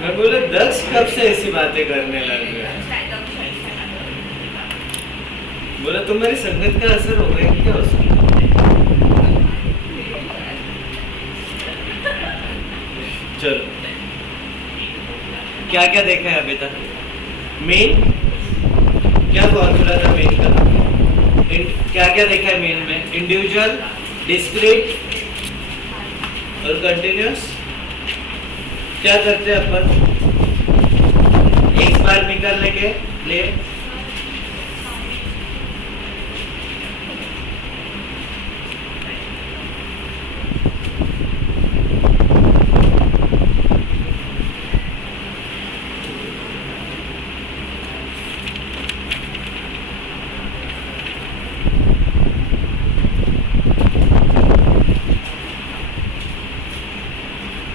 मैं बोला दक्ष कब से ऐसी बातें करने लग गया। बोला तुम्हारी संगत का असर हो गया क्या उसमें? चलो क्या क्या देखा है अभी तक? मेन क्या फॉर्मूला था मेन का? क्या क्या देखा है मेन में? इंडिविजुअल, डिस्क्रीट और कंटिन्यूअस। क्या करते हैं अपन? एक बार निकालने के लिए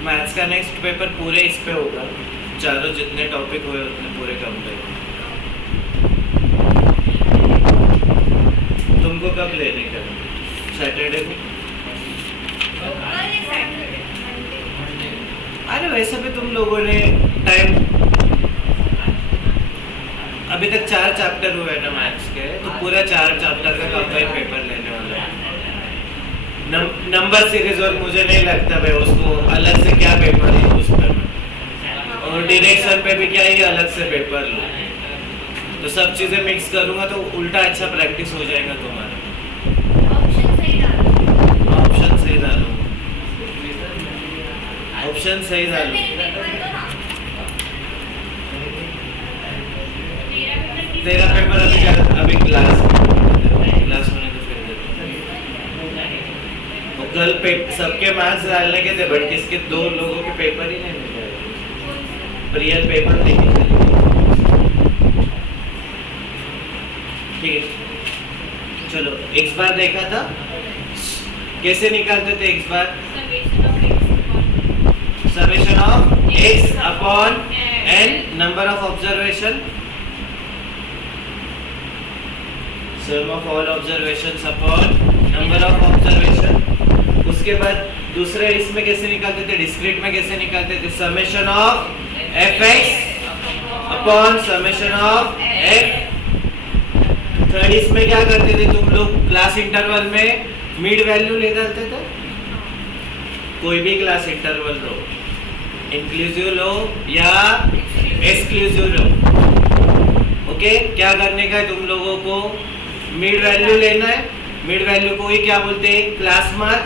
मैथ्स का नेक्स्ट पेपर पूरे इस पे होगा, चारों जितने टॉपिक हुए उतने पूरे कंप्लीट। तुमको कब लेने का? सैटरडे को? अरे वैसे भी तुम लोगों ने टाइम, अभी तक 4 चैप्टर हुए ना मैथ्स के, तो पूरा 4 चैप्टर का कंबाइंड पेपर लेने वाला है। नंबर सीरीज और मुझे नहीं लगता भाई उसको अलग से क्या पेपर लूँ उस पर, और डायरेक्शन पे भी क्या ही अलग से पेपर लूँ। तो सब चीजें मिक्स करूँगा तो उल्टा अच्छा प्रैक्टिस हो जाएगा तुम्हारा। ऑप्शन सही डालो, ऑप्शन सही डालो। तेरा पेपर अभी क्या? अभी क्लास होने तो फिर कल सबके मार्क्स डालने के थे, बट किसके 2 लोगों के पेपर ही नहीं मिले, रियल पेपर नहीं निकले। ठीक है चलो, एक्स बार देखा था, कैसे निकालते थे x bar? Summation of x upon N number of observation, some of all observations upon number of observation. उसके बाद दूसरे इसमें कैसे निकालते थे? डिस्क्रीट में कैसे निकालते थे? Summation of F x upon summation of F. Third इसमें क्या करते थे तुम लोग? क्लास इंटरवल में मिड वैल्यू ले डालते थे। कोई भी क्लास इंटरवल लो, इंक्लूसिव लो या एक्सक्लूसिव लो, ओके। क्या करने का है तुम लोगों को? मिड वैल्यू लेना है। मिड वैल्यू को ही क्या बोलते हैं? Class mark.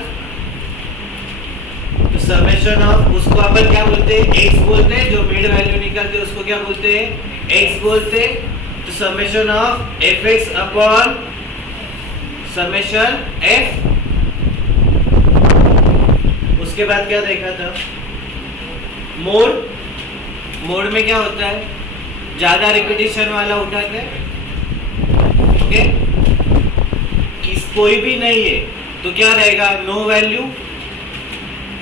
तो समेशन ऑफ, उसको अपन क्या बोलते हैं? एक्स बोलते हैं। जो मिड वैल्यू निकालते हैं उसको क्या बोलते हैं? एक्स बोलते हैं। तो summation of F x upon summation F. उसके बाद क्या देखा था? मोड। मोड में क्या होता है? ज्यादा रिपीटिशन वाला उठाते हैं, ओके। कोई भी नहीं है तो क्या रहेगा? No value.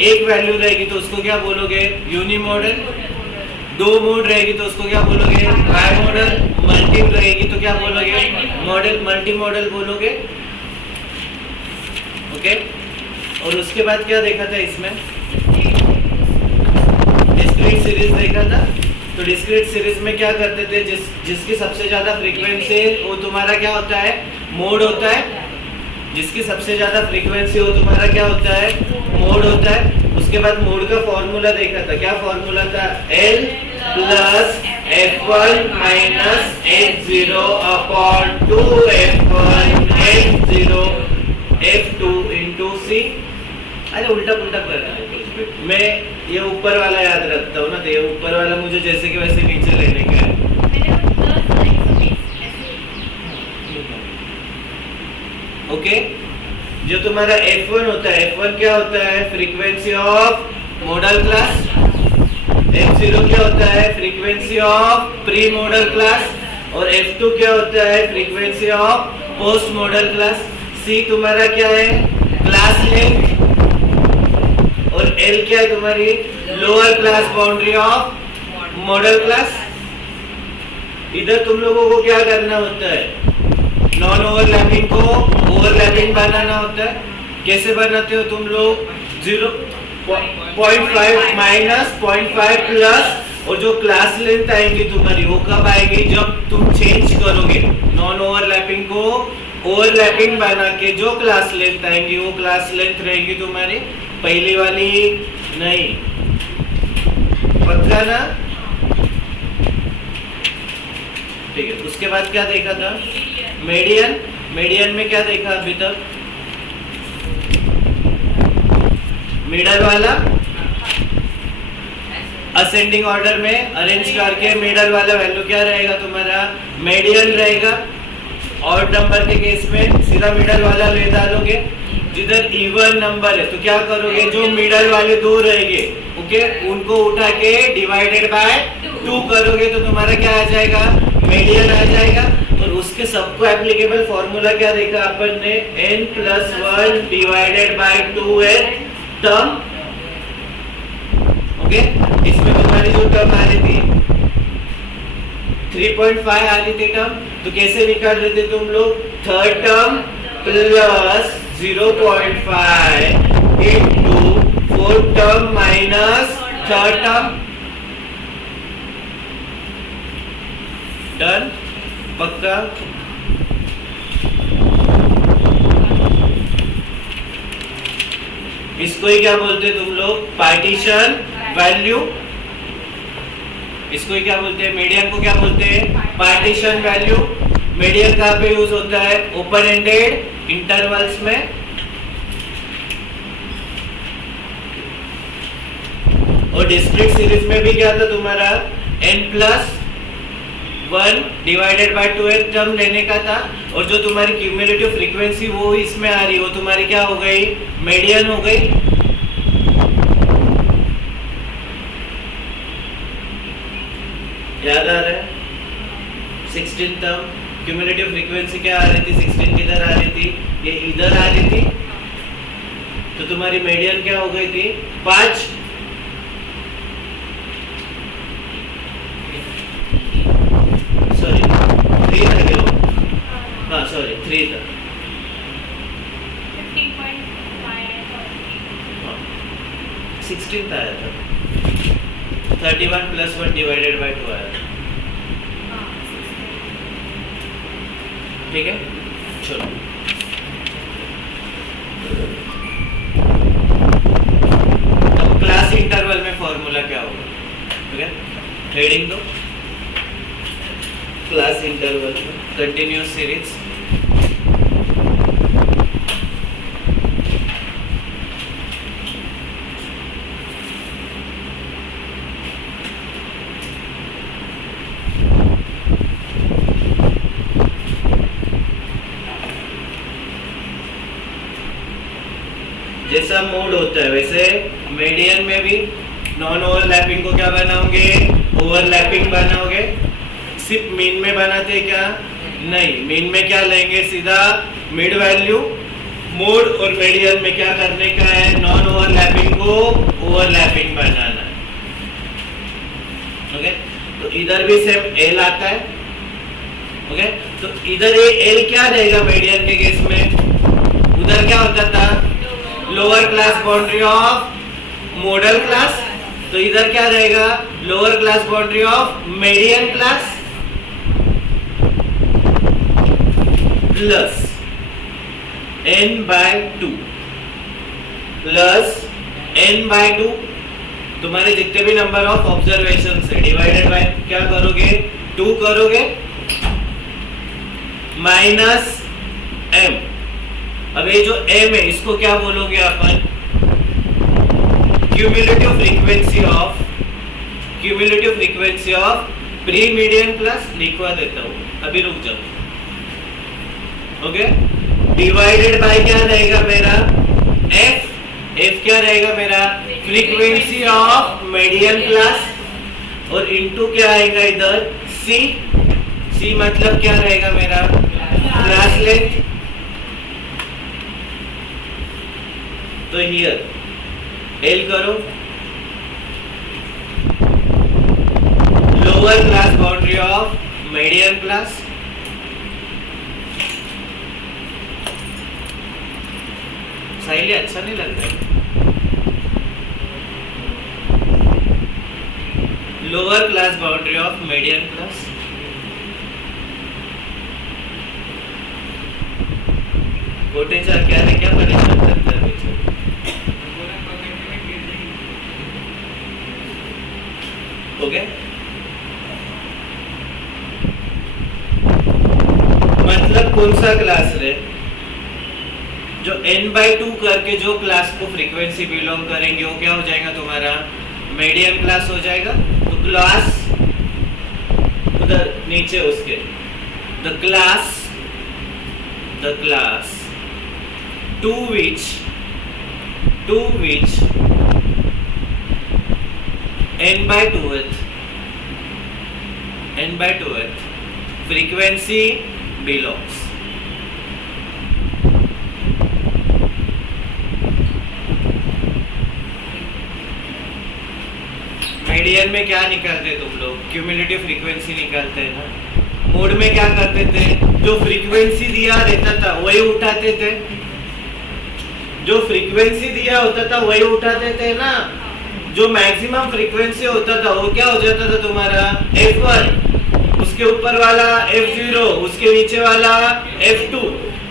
एक वैल्यू रहेगी तो उसको क्या बोलोगे? Uni model. 2 मोड रहेगी तो उसको क्या बोलोगे? Bye model. मल्टी रहेगी तो क्या बोलोगे? मॉडल, मल्टी मॉडल बोलोगे, ओके। और उसके बाद क्या देखा था इसमें? डिस्क्रीट सीरीज देखा था। तो डिस्क्रीट सीरीज में क्या करते थे? जिसकी सबसे ज्यादा फ्रीक्वेंसी वो तुम्हारा क्या होता है? मोड होता है। जिसकी सबसे ज्यादा फ्रीक्वेंसी हो तुम्हारा क्या होता है? मोड होता है। उसके बाद मोड का फॉर्मूला देखा था। क्या फॉर्मूला था? L plus F1 minus F0 upon 2F1 F0 F2 into C। अरे उल्टा पुल्टा कर रहा है कुछ भी। मैं ये ऊपर वाला याद रखता हूँ ना, तो ये ऊपर वाला मुझे जैसे कि वैसे नीचे लेने का है। ओके। जो तुम्हारा F1 होता है, F1 क्या होता है? Frequency of model class. F0 क्या होता है? Frequency of pre model class. और F2 क्या होता है? Frequency of post model class. C तुम्हारा क्या है? Class length. और L क्या है तुम्हारी? Lower class boundary of model class. इधर तुम लोगों को क्या करना होता है? नॉन ओवरलैपिंग को ओवरलैपिंग बनाना होता है। कैसे बनाते हो तुम लोग? 0.5 माइनस 0.5 प्लस, और जो क्लास लेंथ आएगी तुम्हारी वो कब आएगी? जब तुम चेंज करोगे नॉन ओवरलैपिंग को ओवरलैपिंग बना के जो क्लास लेंथ आएंगी वो क्लास लेंथ रहेगी तुम्हारी पहली वाली नहीं। पक्का ना? ठीक है। उसके बाद क्या देखा था? मीडियन। मीडियन में क्या देखा अभी तक? मिडल वाला असेंडिंग ऑर्डर में अरेंज करके मिडल वाला वैल्यू क्या रहेगा तुम्हारा? मीडियन रहेगा। ऑड नंबर के केस में सीधा मिडल वाला ले डालोगे। जिधर इवन नंबर है तो क्या करोगे? जो मिडल वाले दो रहेंगे ओके उनको उठा के डिवाइडेड बाय 2 करोगे तो तुम्हारा क्या आ जाएगा? मीडियन आ जाएगा। और उसके सबको एप्लीकेबल फॉर्मूला क्या देखा अपन ने? n+1 डिवाइडेड बाय 2 है टर्म ओके। इसमें तुम्हारी जो टर्म आ रही थी 3.5 आ रही थी टर्म, तो कैसे निकाल रहे थे तुम लोग? Third term plus 0.5 into fourth term minus third term. Done? पक्का? इसको ही क्या बोलते हैं तुम लोग? Partition value. इसको ही क्या बोलते हैं? मीडियन को क्या बोलते हैं? Partition value. मीडियन कहाँ पे यूज होता है? ओपन एंडेड इंटरवल्स में। और डिस्क्रीट सीरीज में भी क्या था तुम्हारा? n+1 डिवाइडेड बाय 2 टर्म लेने का था। और जो तुम्हारी क्यूमुलेटिव फ्रीक्वेंसी वो इसमें आ रही, वो तुम्हारी क्या हो गई? मीडियन हो गई। याद आ रहा है? 16 टर्म क्यूमुलेटिव फ्रीक्वेंसी क्या आ रही थी? 16 किधर आ रही थी? ये इधर आ रही थी। तो तुम्हारी मीडियन क्या हो गई थी? 5। सॉरी 3 था क्या? हाँ सॉरी 3 था। 16 आया था। 31 + 1 डिवाइडेड बाय 2 आया था। ठीक है चलो। अब क्लास इंटरवल में फॉर्मूला क्या होगा? ठीक है हेडिंग दो। Class interval continuous series. जैसा मोड होता है वैसे मीडियन में भी नॉन ओवरलैपिंग को क्या बनाओगे? ओवरलैपिंग बनाओगे। सिर्फ मीन में बनाते क्या? नहीं, मीन में क्या लेंगे? सीधा मिड वैल्यू। मोड और मीडियन में क्या करने का है? नॉन ओवरलैपिंग को ओवरलैपिंग बनाना है। ओके तो इधर भी सेम एल आता है। ओके तो इधर ये एल क्या रहेगा मीडियन के केस में? उधर क्या होता था? Lower class boundary of model class. तो इधर क्या रहेगा? Lower class boundary of median class plus n/2 plus n/2 तुम्हारे जितने भी नंबर ऑफ ऑब्जर्वेशन है डिवाइडेड बाय क्या करोगे? 2 करोगे माइनस m। अब ये जो m है इसको क्या बोलोगे अपन? Cumulative frequency of pre median class. लिखवा देता हूँ अभी, रुक जाओ। ओके डिवाइडेड बाय क्या रहेगा मेरा? f। f क्या रहेगा मेरा? Frequency of median class. और इनटू क्या आएगा इधर? c। c मतलब क्या रहेगा मेरा? Class length. तो हियर L करो lower class boundary of median class साइली अच्छा नहीं लग रहा है। Lower class boundary of medium class, कोटेचा क्या है, क्या परेशान करता है पीछे? हो गया? मतलब कौन सा क्लास रे जो n/2 करके जो क्लास को फ्रीक्वेंसी बिलोंग करेंगे वो क्या हो जाएगा तुम्हारा? मीडियम क्लास हो जाएगा। तो क्लास उधर नीचे उसके the class to which n/2th frequency belongs. Median में क्या निकालते तुम लोग? क्यूमुलेटिव फ्रीक्वेंसी निकालते हैं ना। मोड में क्या करते थे? जो फ्रीक्वेंसी दिया रहता था वही उठाते थे, जो फ्रीक्वेंसी दिया होता था वही उठाते थे ना। जो मैक्सिमम फ्रीक्वेंसी होता था वो क्या हो जाता था तुम्हारा? F1, उसके ऊपर वाला F0, उसके नीचे वाला F2।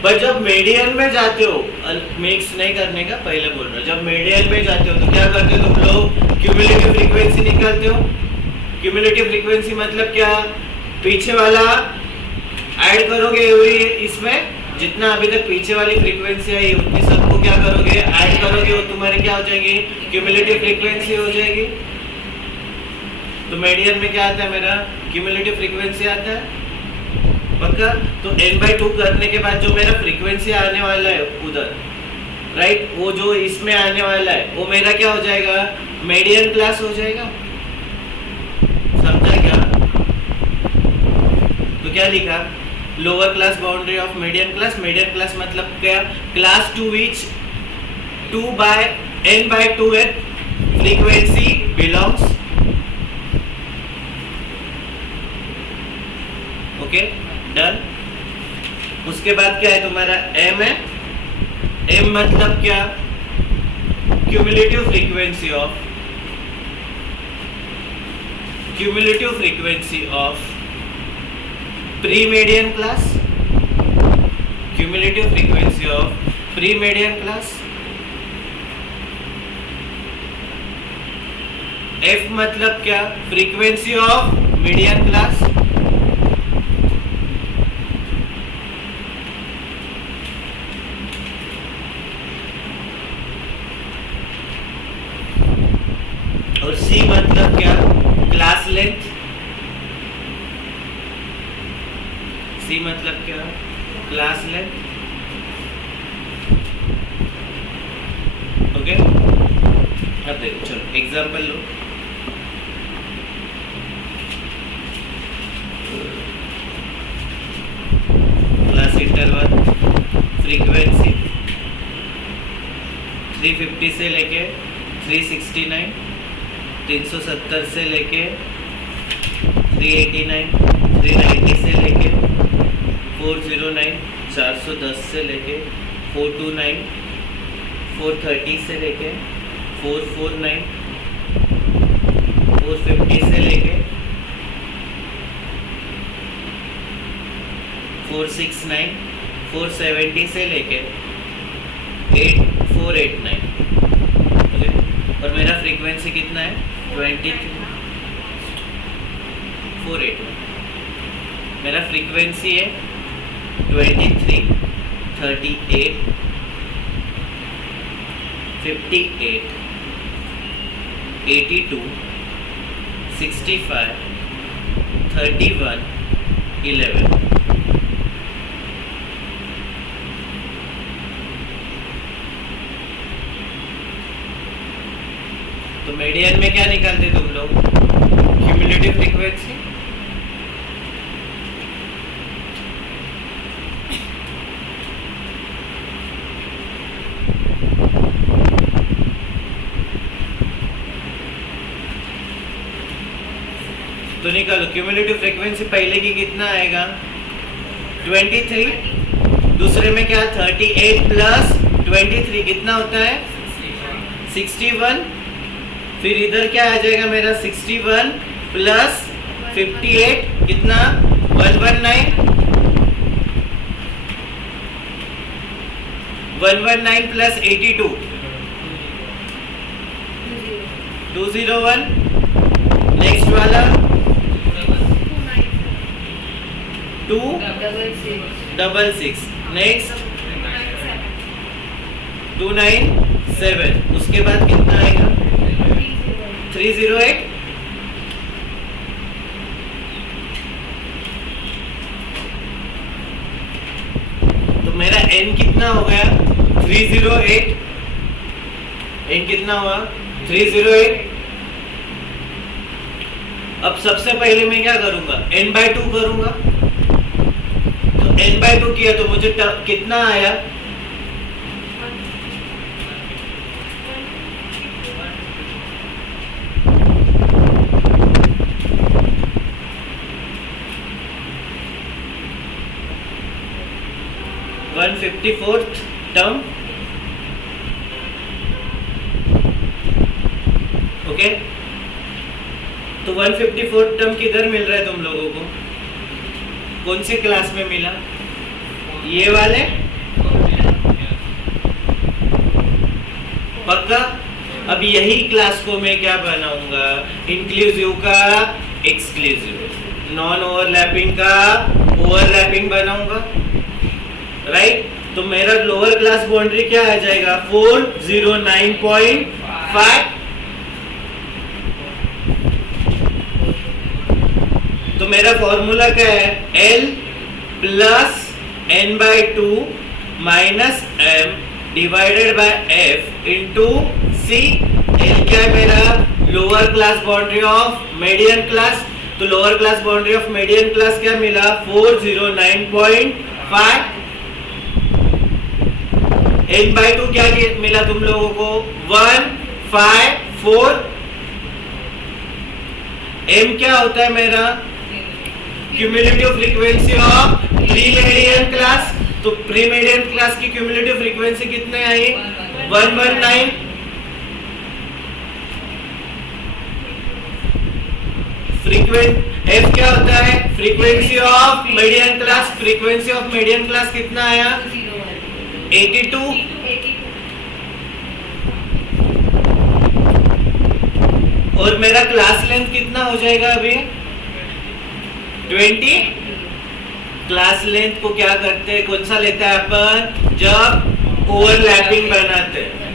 पर जब मीडियन में जाते हो, मिक्स नहीं करने का पहले बोल रहा, जब मीडियन में जाते हो तो क्या करते हो तुम लोग? क्यूमुलेटिव फ्रीक्वेंसी निकालते हो। क्यूमुलेटिव फ्रीक्वेंसी मतलब क्या? पीछे वाला ऐड करोगे एवरी, इसमें जितना अभी तक पीछे वाली फ्रीक्वेंसी आई उतनी सबको क्या करोगे? ऐड करोगे, वो तुम्हारी क्या हो जाएगी? क्यूमुलेटिव फ्रीक्वेंसी हो जाएगी। तो मीडियन में क्या आता है मेरा? क्यूमुलेटिव फ्रीक्वेंसी आता है पक्का। तो n/2 करने के बाद जो मेरा फ्रीक्वेंसी आने वाला है उधर, राइट, वो जो इसमें आने वाला है वो मेरा क्या हो जाएगा? मीडियन क्लास हो जाएगा। समझा क्या? तो क्या लिखा? Lower class boundary of median class. Median class मतलब क्या? Class to which n/2th frequency belongs. Okay, done. उसके बाद क्या है तुम्हारा? m है। m मतलब क्या? Cumulative frequency of pre-median class. Cumulative frequency of pre-median class. f मतलब क्या? Frequency of median class. और c मतलब क्या? Class length. c मतलब क्या? Class length. ओके, अब देखो, चलो एग्जांपल लो। क्लास इंटरवल फ्रीक्वेंसी 350 से लेके 369, 370 से लेके 389, 390 से लेके 409, 410 से लेके 429, 430 से लेके 449, 450 से लेके 469, 470 से लेके 489। ओके, और मेरा फ्रीक्वेंसी कितना है? 23, 489। मेरा फ्रीक्वेंसी है 23, 38, 58, 82, 65, 31, 11। तो मीडियन में क्या निकालते तुम लोग? Cumulative frequency. तो निकालो क्यूमुलेटिव फ्रीक्वेंसी पहले की कितना आएगा? 23, दूसरे में क्या? 38 प्लस 23 कितना होता है 61। फिर इधर क्या आ जाएगा मेरा 61 प्लस 58 कितना 119 प्लस 82 201। नेक्स्ट वाला 266। नेक्स्ट 297। उसके बाद कितना आएगा 308। तो मेरा n कितना हो गया 308। n कितना हुआ 308। अब सबसे पहले मैं क्या करूंगा n/2 करूंगा। तो n/2 किया तो मुझे कितना आया 154th टर्म। ओके, तो 154th टर्म किधर मिल रहा है तुम लोगों को? कौन से क्लास में मिला? ये वाले पक्का। अब यही क्लास को मैं क्या बनाऊंगा इंक्लूसिव का एक्सक्लूसिव, नॉन ओवरलैपिंग का ओवरलैपिंग बनाऊंगा, राइट। तो मेरा लोअर क्लास बाउंड्री क्या आ जाएगा 409.5। तो मेरा फॉर्मूला क्या है L plus n/2 minus m divided by f into c। L क्या है मेरा lower class boundary of median class. तो lower class boundary of median class क्या मिला 409.5। n/2 क्या मिला तुम लोगों को 154। m क्या होता है मेरा cumulative frequency of pre median class. तो प्री मेडियन क्लास की क्यूमुलेटिव फ्रीक्वेंसी कितने आई 119। f क्या होता है frequency of median class. Frequency of median class कितना आया 82। और मेरा क्लास लेंथ कितना हो जाएगा अभी 20। क्लास लेंथ को क्या करते हैं कौन सा लेता है अपन जब ओवरलैपिंग बनाते हैं।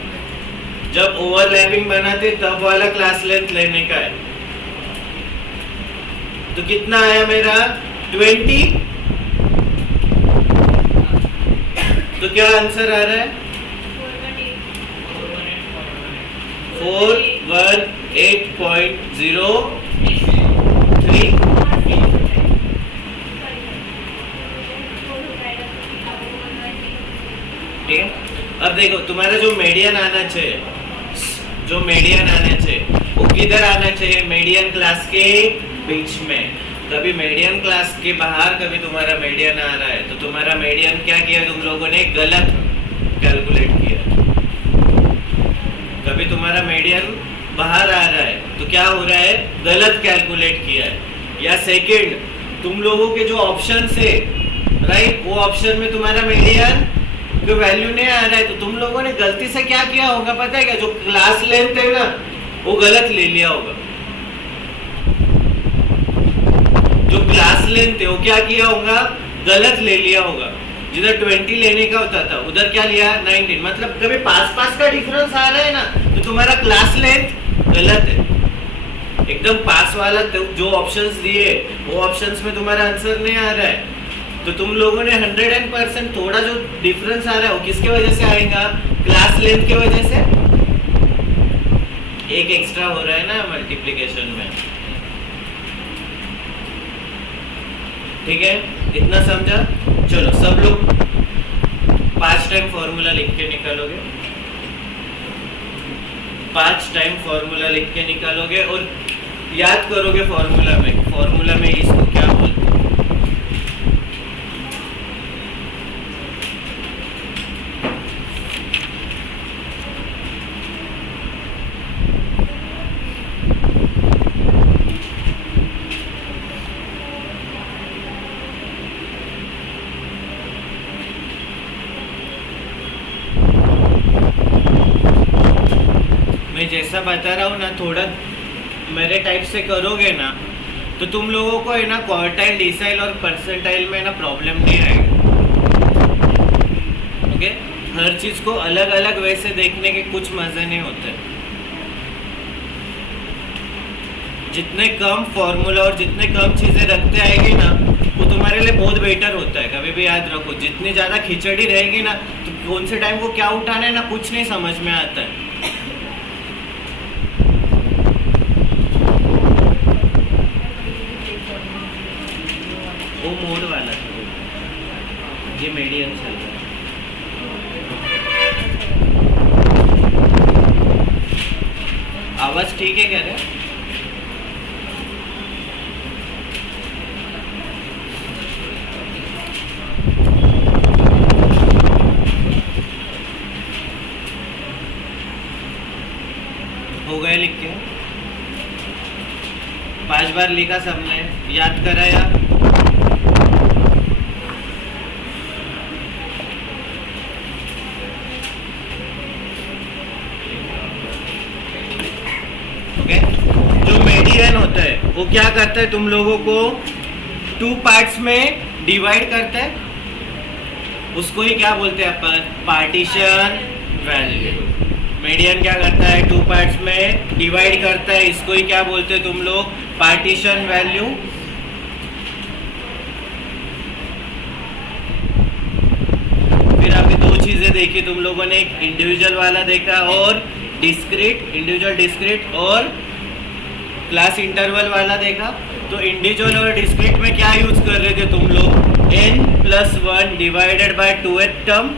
जब ओवरलैपिंग बनाते तब वाला क्लास लेंथ लेने का है। तो कितना आया मेरा 20। तो क्या आंसर आ रहा है 418.03। अब देखो तुम्हारा जो मीडियन आना चाहिए, जो मीडियन आना चाहिए वो किधर आना चाहिए मीडियन क्लास के बीच में। कभी मीडियन क्लास के बाहर कभी तुम्हारा मीडियन आ रहा है तो तुम्हारा मीडियन क्या किया तुम लोगों ने गलत कैलकुलेट किया। कभी तुम्हारा मीडियन बाहर आ रहा है तो क्या हो रहा है गलत कैलकुलेट किया है। या सेकंड तुम लोगों के जो ऑप्शन है राइट वो ऑप्शन में तुम्हारा मीडियन जो वैल्यू नहीं आ रहा है तो तुम लोगों ने गलती से क्या किया होगा पता है क्या जो क्लास लेंथ है ना वो गलत ले लिया होगा। जो क्लास लेंथ है वो क्या किया होगा गलत ले लिया होगा। जिधर 20 लेने का होता था उधर क्या लिया 19। मतलब कभी पास का डिफरेंस आ रहा है ना तो तुम्हारा क्लास लेंथ गलत है। एकदम पास वाला जो ऑप्शंस दिए वो ऑप्शंस में तुम्हारा आंसर नहीं आ रहा है तो तुम लोगों ने 100% थोड़ा जो डिफरेंस आ रहा है वो किसके वजह से आएगा क्लास लेंथ की वजह से। एक एक्स्ट्रा हो रहा है ना मल्टीप्लिकेशन में। ठीक है इतना समझा। चलो सब लोग 5 टाइम फॉर्मूला लिख के निकालोगे। 5 टाइम फॉर्मूला लिख के निकालोगे और याद करोगे फॉर्मूला में इसको क्या बोलते हैं। जैसा बता रहा हूँ ना, थोड़ा मेरे टाइप से करोगे ना तो तुम लोगों को है ना क्वार्टाइल, डिसाइल और परसेंटाइल में ना प्रॉब्लम नहीं आएगा। ओके, हर चीज को अलग अलग वे से देखने के कुछ मजे नहीं होते। जितने कम फॉर्मूला और जितने कम चीजें रखते आएगी ना वो तुम्हारे लिए बहुत बेटर होता है। कभी भी याद रखो, जितनी ज्यादा खिचड़ी रहेगी ना तो कौन से टाइम को क्या उठाना है ना कुछ नहीं समझ में आता है। वो मोड वाला था, ये मीडियम चल रहा है। आवाज ठीक है क्या रे? हो गया लिख के? 5 बार लिखा सबने, याद कराया? ओके, जो मीडियन होता है वो क्या करता है, तुम लोगों को 2 पार्ट्स में डिवाइड करता है। उसको ही क्या बोलते हैं अपन? Partition value. मीडियन क्या करता है? 2 पार्ट्स में डिवाइड करता है। इसको ही क्या बोलते हैं तुम लोग? Partition value. फिर अभी 2 चीजें देखी तुम लोगों ने, एक इंडिविजुअल वाला देखा और डिस्क्रीट, इंडिविजुअल डिस्क्रीट और क्लास इंटरवल वाला देखा। तो इंडिविजुअल और डिस्क्रीट में क्या यूज कर रहे थे तुम लोग? n+1 divided by 2th term.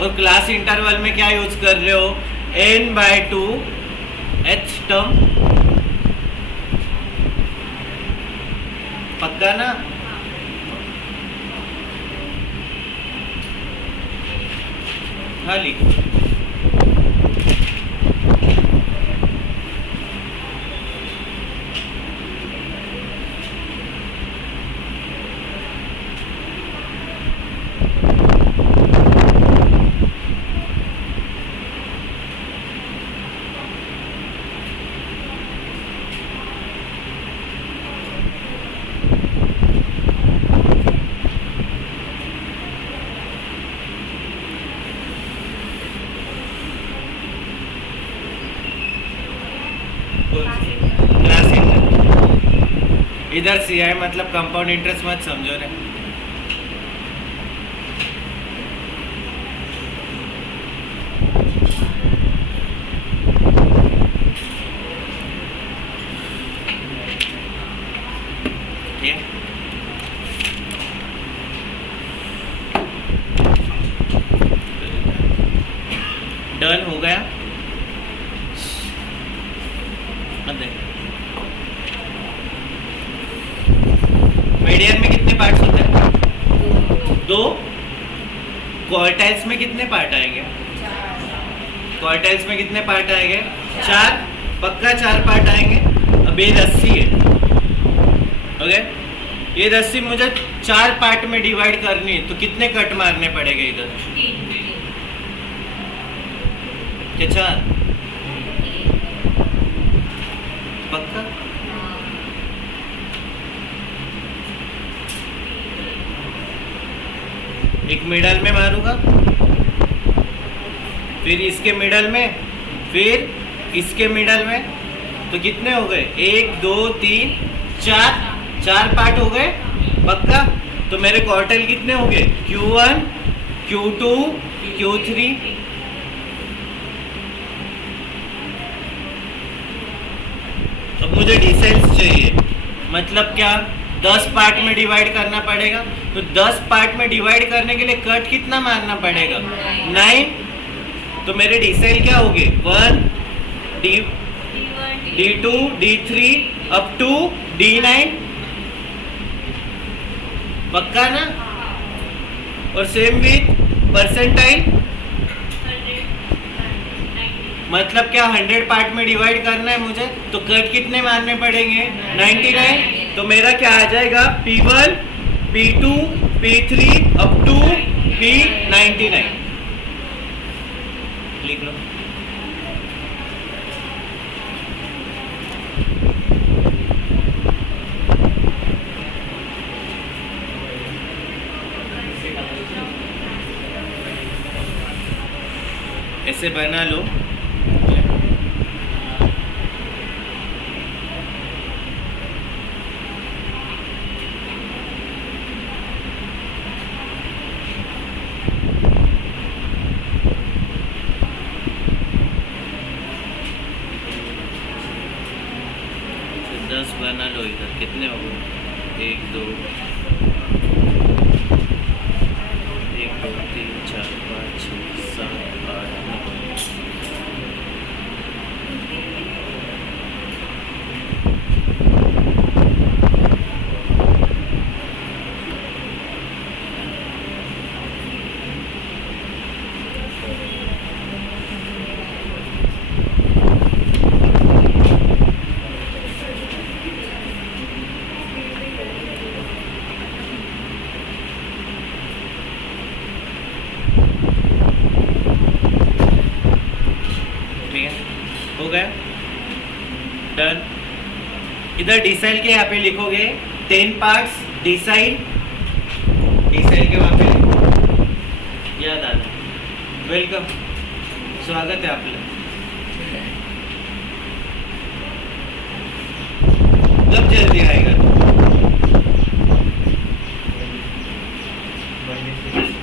और क्लास इंटरवल में क्या यूज कर रहे हो? n/2th term. पक्का ना? हाँ लिखो। क्लास इंटरवल इधर CI मतलब कंपाउंड इंटरेस्ट मत समझो रे। डन हो गया। मीडियन में कितने पार्ट्स होते हैं? 2। क्वार्टाइल्स में कितने पार्ट आएंगे? क्वार्टाइल्स में कितने पार्ट आएंगे? 4। पक्का 4 पार्ट आएंगे। अब ये रस्सी है, ओके, ये रस्सी मुझे 4 पार्ट में डिवाइड करनी है तो कितने कट मारने पड़ेंगे इधर? 4। पक्का? एक मिडल में मारूंगा, फिर इसके मिडल में, फिर इसके मिडल में। तो कितने हो गए? 1 2 3 4 पार्ट हो गए। पक्का? तो मेरे क्वार्टाइल कितने हो गए? Q1 Q2 Q3। अब मुझे डिसेल्स चाहिए, मतलब क्या? 10 पार्ट में डिवाइड करना पड़ेगा। तो 10 पार्ट में डिवाइड करने के लिए कट कितना मारना पड़ेगा? 9। तो मेरे डिसेल क्या हो गए? 1 D2 D3 up to D9। पक्का ना? और सेम विथ परसेंटाइल, मतलब क्या 100 पार्ट में डिवाइड करना है मुझे, तो कट कितने मारने पड़ेंगे? 99। तो मेरा क्या आ जाएगा? P1 P2 P3 up to P99। लिख लो। ऐसे बना लो। दस बना लो इधर, कितने हो गए? 1 2 1 2 3 4 5 6 7 8 9। हो गया डन। इधर डिसाइल के यहाँ पे लिखोगे 10 पार्ट्स डिसाइल, डिसाइल के वहाँ पे याद आना। वेलकम, स्वागत है आपका। कब जल्दी आएगा?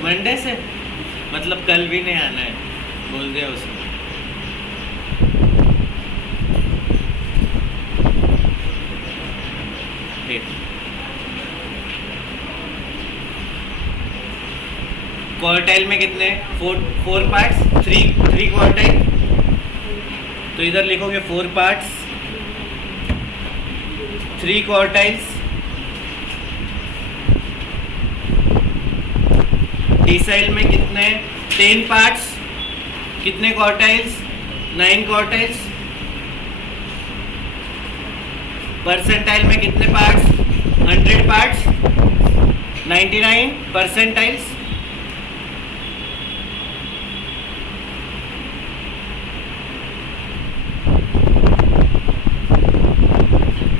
मंडे से, मतलब कल भी नहीं आना है, बोल दिया उसने। क्वार्टाइल में कितने? 4 पार्ट्स, 3 क्वार्टाइल। तो इधर लिखोगे 4 पार्ट्स 3 क्वार्टाइल्स। डिसाइल में कितने? 10 पार्ट्स, कितने क्वार्टाइल्स? 9 क्वार्टाइल्स। परसेंटाइल में कितने पार्ट्स? 100 parts, 99 percentiles.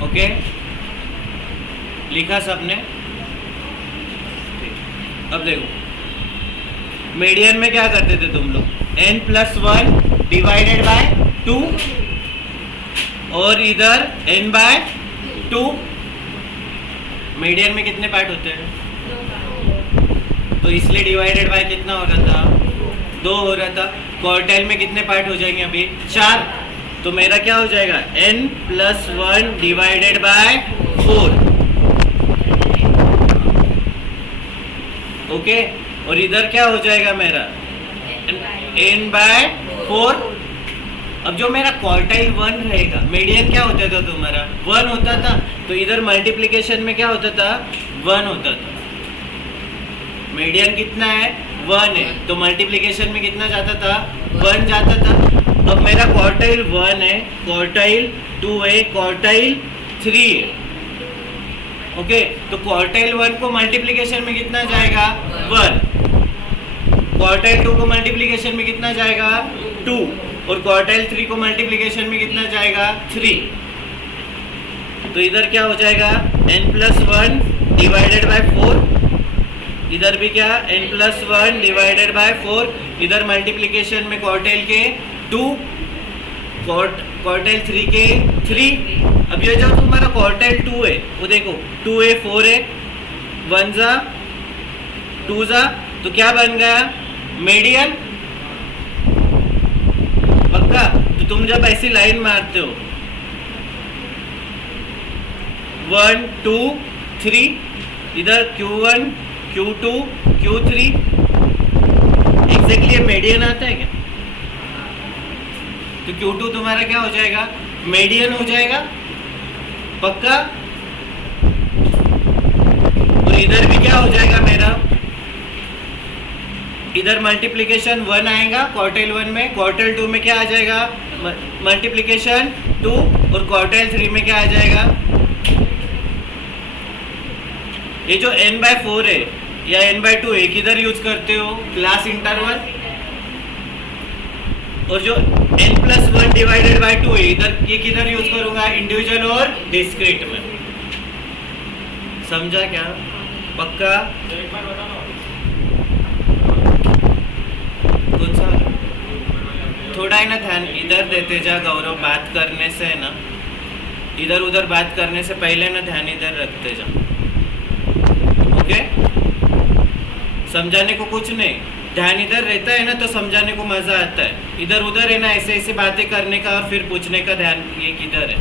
ओके, लिखा सबने? अब देखो मीडियन में क्या करते थे तुम लोग? n+1 डिवाइडेड बाय 2 और इधर n/2। मीडियन में कितने पार्ट होते हैं? तो इसलिए डिवाइडेड बाय कितना हो रहा था? 2 हो रहा था। क्वार्टाइल में कितने पार्ट हो जाएंगे अभी? 4। तो मेरा क्या हो जाएगा? n+1 divided by 4। ओके, और इधर क्या हो जाएगा मेरा? n/4। अब जो मेरा क्वार्टाइल 1 रहेगा, मीडियन क्या होता था तुम्हारा? 1 होता था। तो इधर मल्टीप्लिकेशन में क्या होता था? 1 होता था। मीडियन कितना है? 1 है, तो मल्टीप्लिकेशन में कितना जाता था? 1 जाता था। अब मेरा क्वार्टाइल 1 है, क्वार्टाइल 2 है, क्वार्टाइल 3 है। ओके, तो क्वार्टाइल 1 को मल्टीप्लिकेशन में कितना जाएगा? 1। क्वार्टाइल 2 को मल्टीप्लिकेशन में कितना जाएगा? 2। और क्वार्टाइल 3 को मल्टीप्लिकेशन में कितना जाएगा? 3। तो इधर क्या हो जाएगा? n+1 divided by 4। इधर भी क्या? n+1 divided by 4। इधर मल्टीप्लिकेशन में क्वार्टाइल के 2, क्वार्टाइल 3 के 3। अब ये जो तुम्हारा क्वार्टाइल 2 है, वो देखो 2 है, 4 है, 1 जा 2 जा, तो क्या बन गया? मीडियन। पक्का? तो तुम जब ऐसी लाइन मारते हो 1 2 3, इधर Q1 Q2 Q3, exactly median आता है क्या? तो Q2 तुम्हारा क्या हो जाएगा? मीडियन हो जाएगा। पक्का? तो इधर भी क्या हो जाएगा मेरा? इधर मल्टीप्लिकेशन 1 आएगा क्वार्टाइल 1 में, क्वार्टाइल 2 में क्या आ जाएगा? मल्टीप्लिकेशन 2, और क्वार्टाइल 3 में क्या आ जाएगा? ये जो n/4 है या n/2 है, किधर यूज करते हो? Class interval. और जो n+1 डिवाइडेड बाय 2 है, इधर ये किधर यूज करूंगा? इंडिविजुअल और डिस्क्रीट में। समझा क्या? पक्का? कौन सा? ना ध्यान इधर देते जा गौरव, बात करने से है ना, इधर उधर बात करने से पहले ना ध्यान इधर रखते जा। ओके, समझाने को कुछ नहीं, ध्यान इधर रहता है ना तो समझाने को मजा आता है। इधर उधर है ना ऐसे ऐसे बातें करने का और फिर पूछने का ध्यान ये किधर है।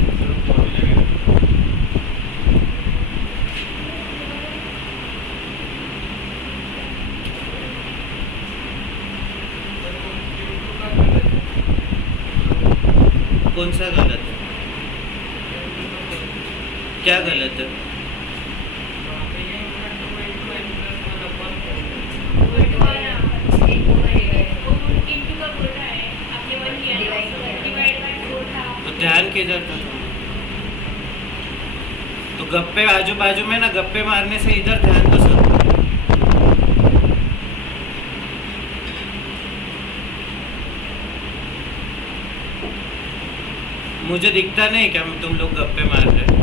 कौन सा गलत है? क्या गलत है? तो ध्यान किधर था? तो गप्पे आजू बाजू में ना, गप्पे मारने से इधर ध्यान तो सब। मुझे दिखता नहीं क्या तुम लोग गप्पे मार रहे?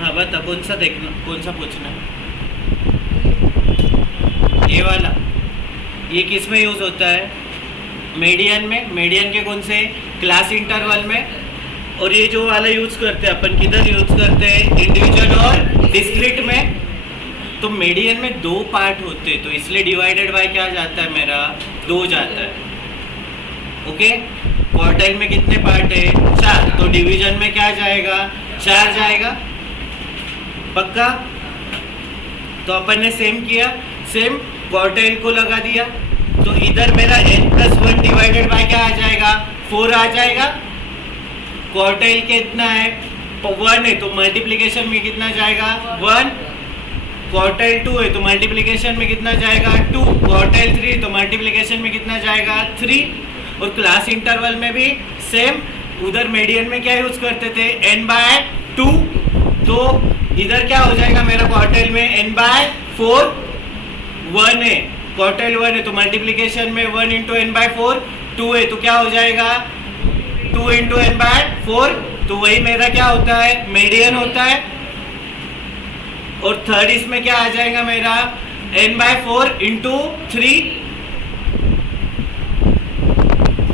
हाँ बता, कौन सा देखना, कौन सा पूछना? ये वाला, ये किस में यूज होता है? मीडियन में। मीडियन के कौन से? क्लास इंटरवल में। और ये जो वाला यूज करते हैं अपन किधर यूज करते हैं? इंडिविजुअल और डिस्क्रीट में। तो मीडियन में 2 पार्ट होते हैं, तो इसलिए डिवाइडेड बाय क्या जाता है मेरा? 2 जाता है। ओके, क्वार्टाइल में कितने पार्ट है? 4, तो डिवीजन में क्या जाएगा? 4 जाएगा। पक्का? तो अपन ने सेम किया, सेम क्वार्टाइल को लगा दिया, तो इधर मेरा n+1 डिवाइडेड बाय क्या आ जाएगा? 4 आ जाएगा। क्वार्टाइल कितना है? 1 है, तो मल्टीप्लिकेशन में कितना जाएगा? 1। क्वार्टाइल 2 है तो मल्टीप्लिकेशन में कितना जाएगा? 2। क्वार्टाइल 3 तो मल्टीप्लिकेशन में कितना जाएगा? 3। और क्लास इंटरवल में भी सेम, उधर मीडियन में क्या यूज करते थे? n/2। तो इधर क्या हो जाएगा मेरा? क्वार्टाइल में n/4 1 है, क्वार्टाइल 1 है तो मल्टीप्लिकेशन में 1 × n/4 2 है, तो क्या हो जाएगा? 2 × n/4। तो वही मेरा क्या होता है? मीडियन होता है। और थर्ड इसमें क्या आ जाएगा मेरा? n/4 × 3,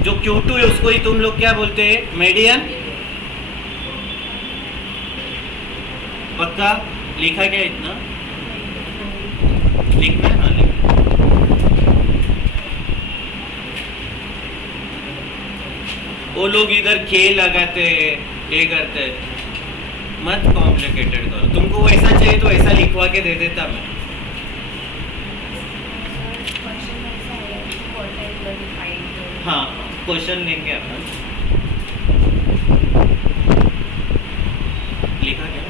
जो Q2 है उसको ही तुम लोग क्या बोलते हैं? मीडियन। पक्का? लिखा क्या इतना? लिखना है ना? वो लोग इधर खेल लगाते हैं, ये करते हैं, मत कॉम्प्लिकेटेड करो। तुमको वैसा चाहिए तो ऐसा लिखवा के दे देता मैं। हाँ, क्वेश्चन लेंगे अपन। लिखा क्या?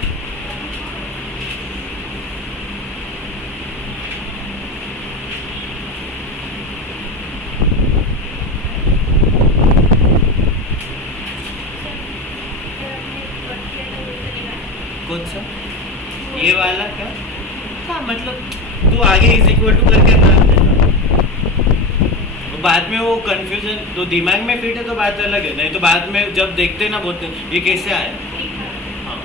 कौन सा? ये वाला क्या? हाँ, मतलब तू आगे इज इक्वल टू करके रख देना, तो बाद में वो कंफ्यूजन तो दिमाग में फिट है तो बात अलग है, नहीं तो बाद में जब देखते ना बोलते ये कैसे आया। हाँ,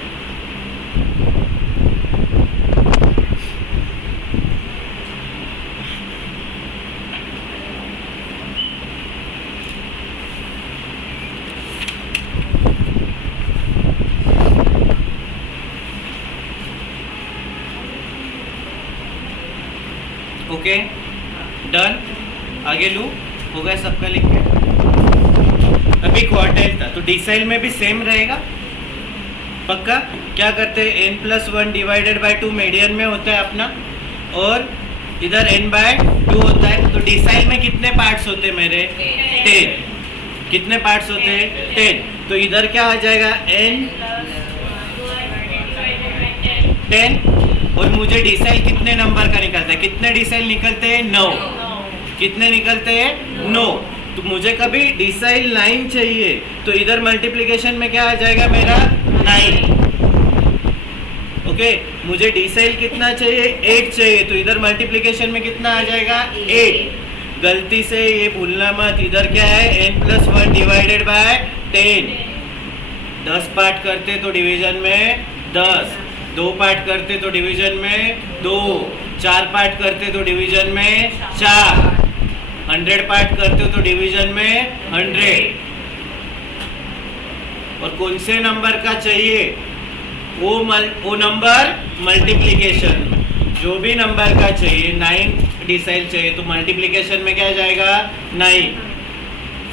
ओके डन। आगे लू, हो गया सबका लिख के। अभी क्वार्टाइल था तो डिसाइल में भी सेम रहेगा। पक्का? क्या करते हैं? n+1 डिवाइडेड बाय 2 मीडियन में होता है अपना, और इधर n/2 होता है। तो डिसाइल में कितने पार्ट्स होते हैं मेरे? 10। कितने पार्ट्स होते हैं? 10। तो इधर क्या आ जाएगा? n10। और मुझे डिसाइल कितने नंबर का निकलता है? कितने डिसाइल निकलते हैं? 9। कितने निकलते हैं? 9। तो मुझे कभी डिसाइल 9 चाहिए तो इधर मल्टीप्लिकेशन में क्या आ जाएगा मेरा? 9। ओके, मुझे डिसाइल कितना चाहिए? 8 चाहिए, तो इधर मल्टीप्लिकेशन में कितना आ जाएगा? 8। गलती से ये भूलना मत, इधर क्या है? n+1 divided by 10। 10 पार्ट करते तो डिवीजन में 10, 2 पार्ट करते तो डिवीजन में 2, 4 पार्ट करते तो डिवीजन में 4, 100 पार्ट करते हो तो डिवीजन में 100। और कौन से नंबर का चाहिए? वो नंबर मल्टीप्लिकेशन, जो भी नंबर का चाहिए, 9 डिसाइल चाहिए तो मल्टीप्लिकेशन में क्या जाएगा? 9।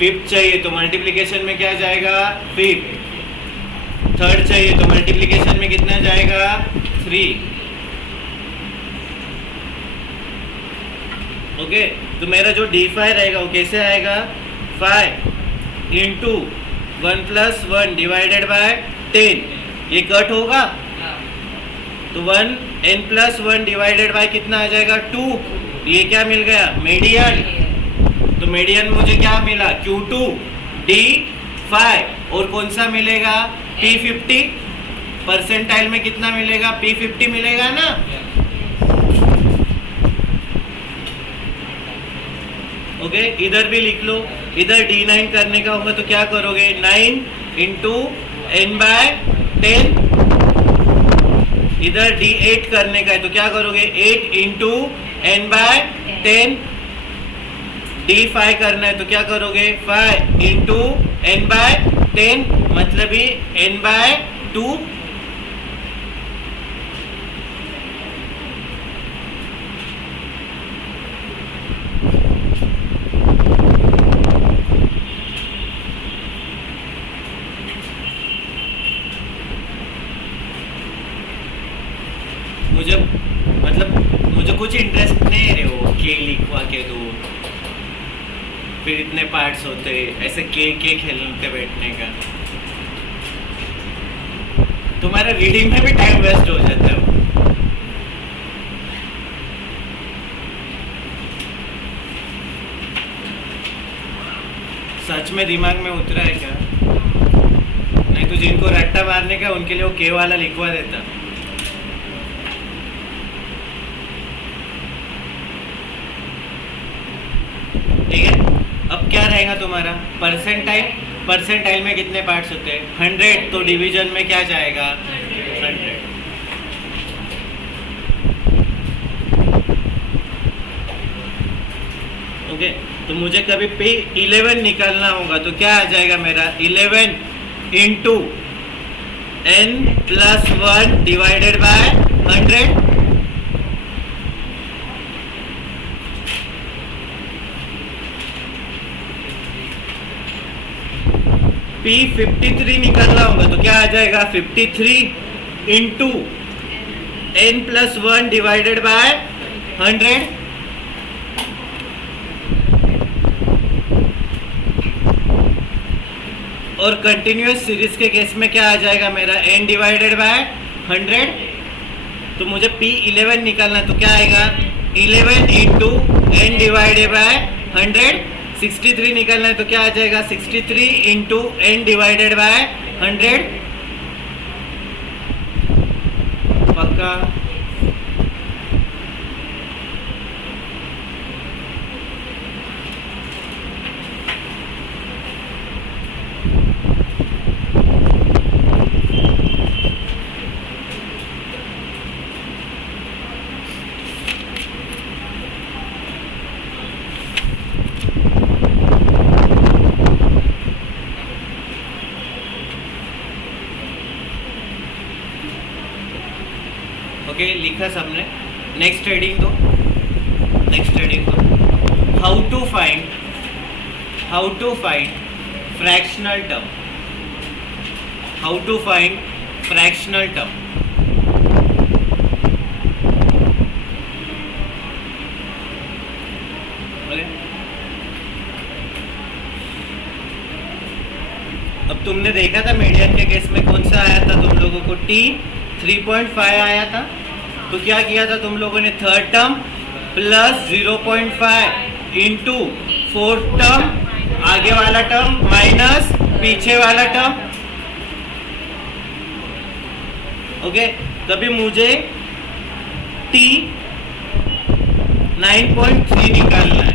5th चाहिए तो मल्टीप्लिकेशन में क्या जाएगा? 5। 3rd चाहिए तो मल्टीप्लिकेशन में कितना जाएगा? 3। ओके, तो मेरा जो D5 रहेगा वो कैसे आएगा? 5 इंटू 1 + 1 डिवाइडेड बाय 10। ये कट होगा तो 1 n + 1 डिवाइडेड बाय कितना आ जाएगा? 2। ये क्या मिल गया? मीडियन। तो मीडियन मुझे क्या मिला? Q2 D5। और कौन सा मिलेगा? P50। परसेंटाइल में कितना मिलेगा? P50 मिलेगा ना। ओके, इधर भी लिख लो। इधर D9 करने का होगा तो क्या करोगे? 9 इंटू n/10। इधर D8 करने का है तो क्या करोगे? 8 इंटू n/10। D5 करना है तो क्या करोगे? 5 इंटू n/10, मतलब ही n/2। मुझे कुछ इंटरेस्ट नहीं है रे वो के लिखवा के दो, फिर इतने पार्ट्स होते ऐसे के खेलते बैठने का। तुम्हारा रीडिंग में भी टाइम वेस्ट हो जाता है। सच में दिमाग में उतरा है क्या? नहीं तो जिनको रट्टा मारने का उनके लिए वो के वाला लिखवा देता। ठीक है, अब क्या रहेगा तुम्हारा? परसेंटाइल में कितने पार्ट्स होते हैं? 100। तो डिवीजन में क्या जाएगा? 100। ओके, तो मुझे कभी P11 निकालना होगा तो क्या आ जाएगा मेरा? 11 into n + 1 divided by 100। P53 निकालना होगा तो क्या आ जाएगा? 53 इंटू n + 1 डिवाइडेड बाय 100। और कंटिन्यूअस सीरीज के केस में क्या आ जाएगा मेरा? n divided by 100। तो मुझे P11 निकालना तो क्या आएगा? 11 इंटू n डिवाइडेड बाय 100। 63 निकालना है तो क्या आ जाएगा? 63 इंटू n डिवाइडेड बाय 100। पक्का? ओके, लिखा सबने। नेक्स्ट हेडिंग दो। How to find fractional term. अब तुमने देखा था मीडियन के केस में कौन सा आया था तुम लोगों को? T 3.5 आया था। तो क्या किया था तुम लोगों ने? 3rd term plus 0.5 into 4th term, आगे वाला टर्म माइनस पीछे वाला टर्म। ओके, तभी मुझे T 9.3 निकालना है।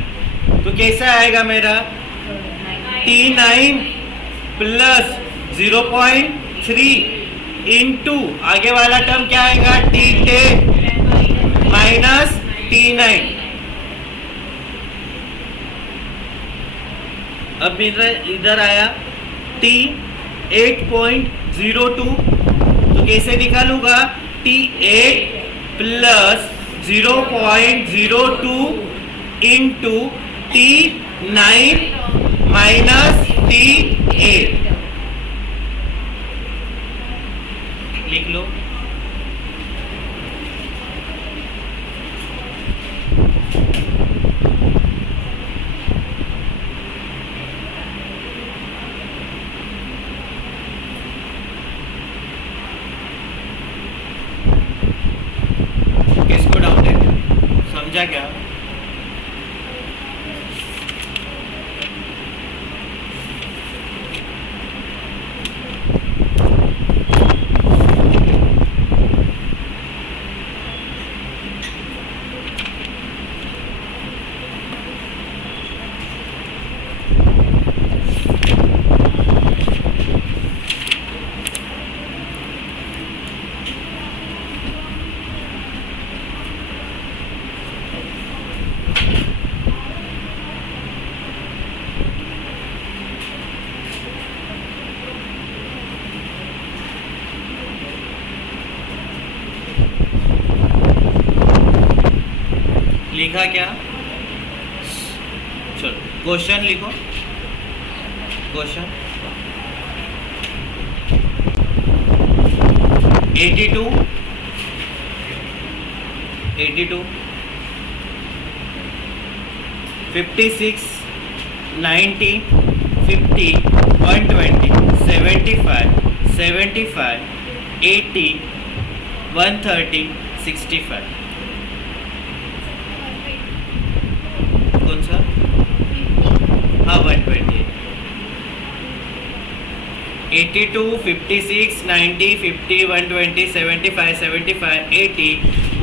तो कैसा आएगा मेरा? T9 प्लस 0.3 इनटू आगे वाला टर्म क्या आएगा, T10 माइनस T9। अब इधर आया T8.02, तो कैसे निकालूंगा, T8 plus 0.02 into T9 minus T8 लिख लो। किसको डाउट है, समझा क्या? लिखा क्या? चलो क्वेश्चन लिखो। क्वेश्चन 82 56 90 50 120 75 80 130 65। कौन सा? हाँ 120। 82 56 90 50 120 75 80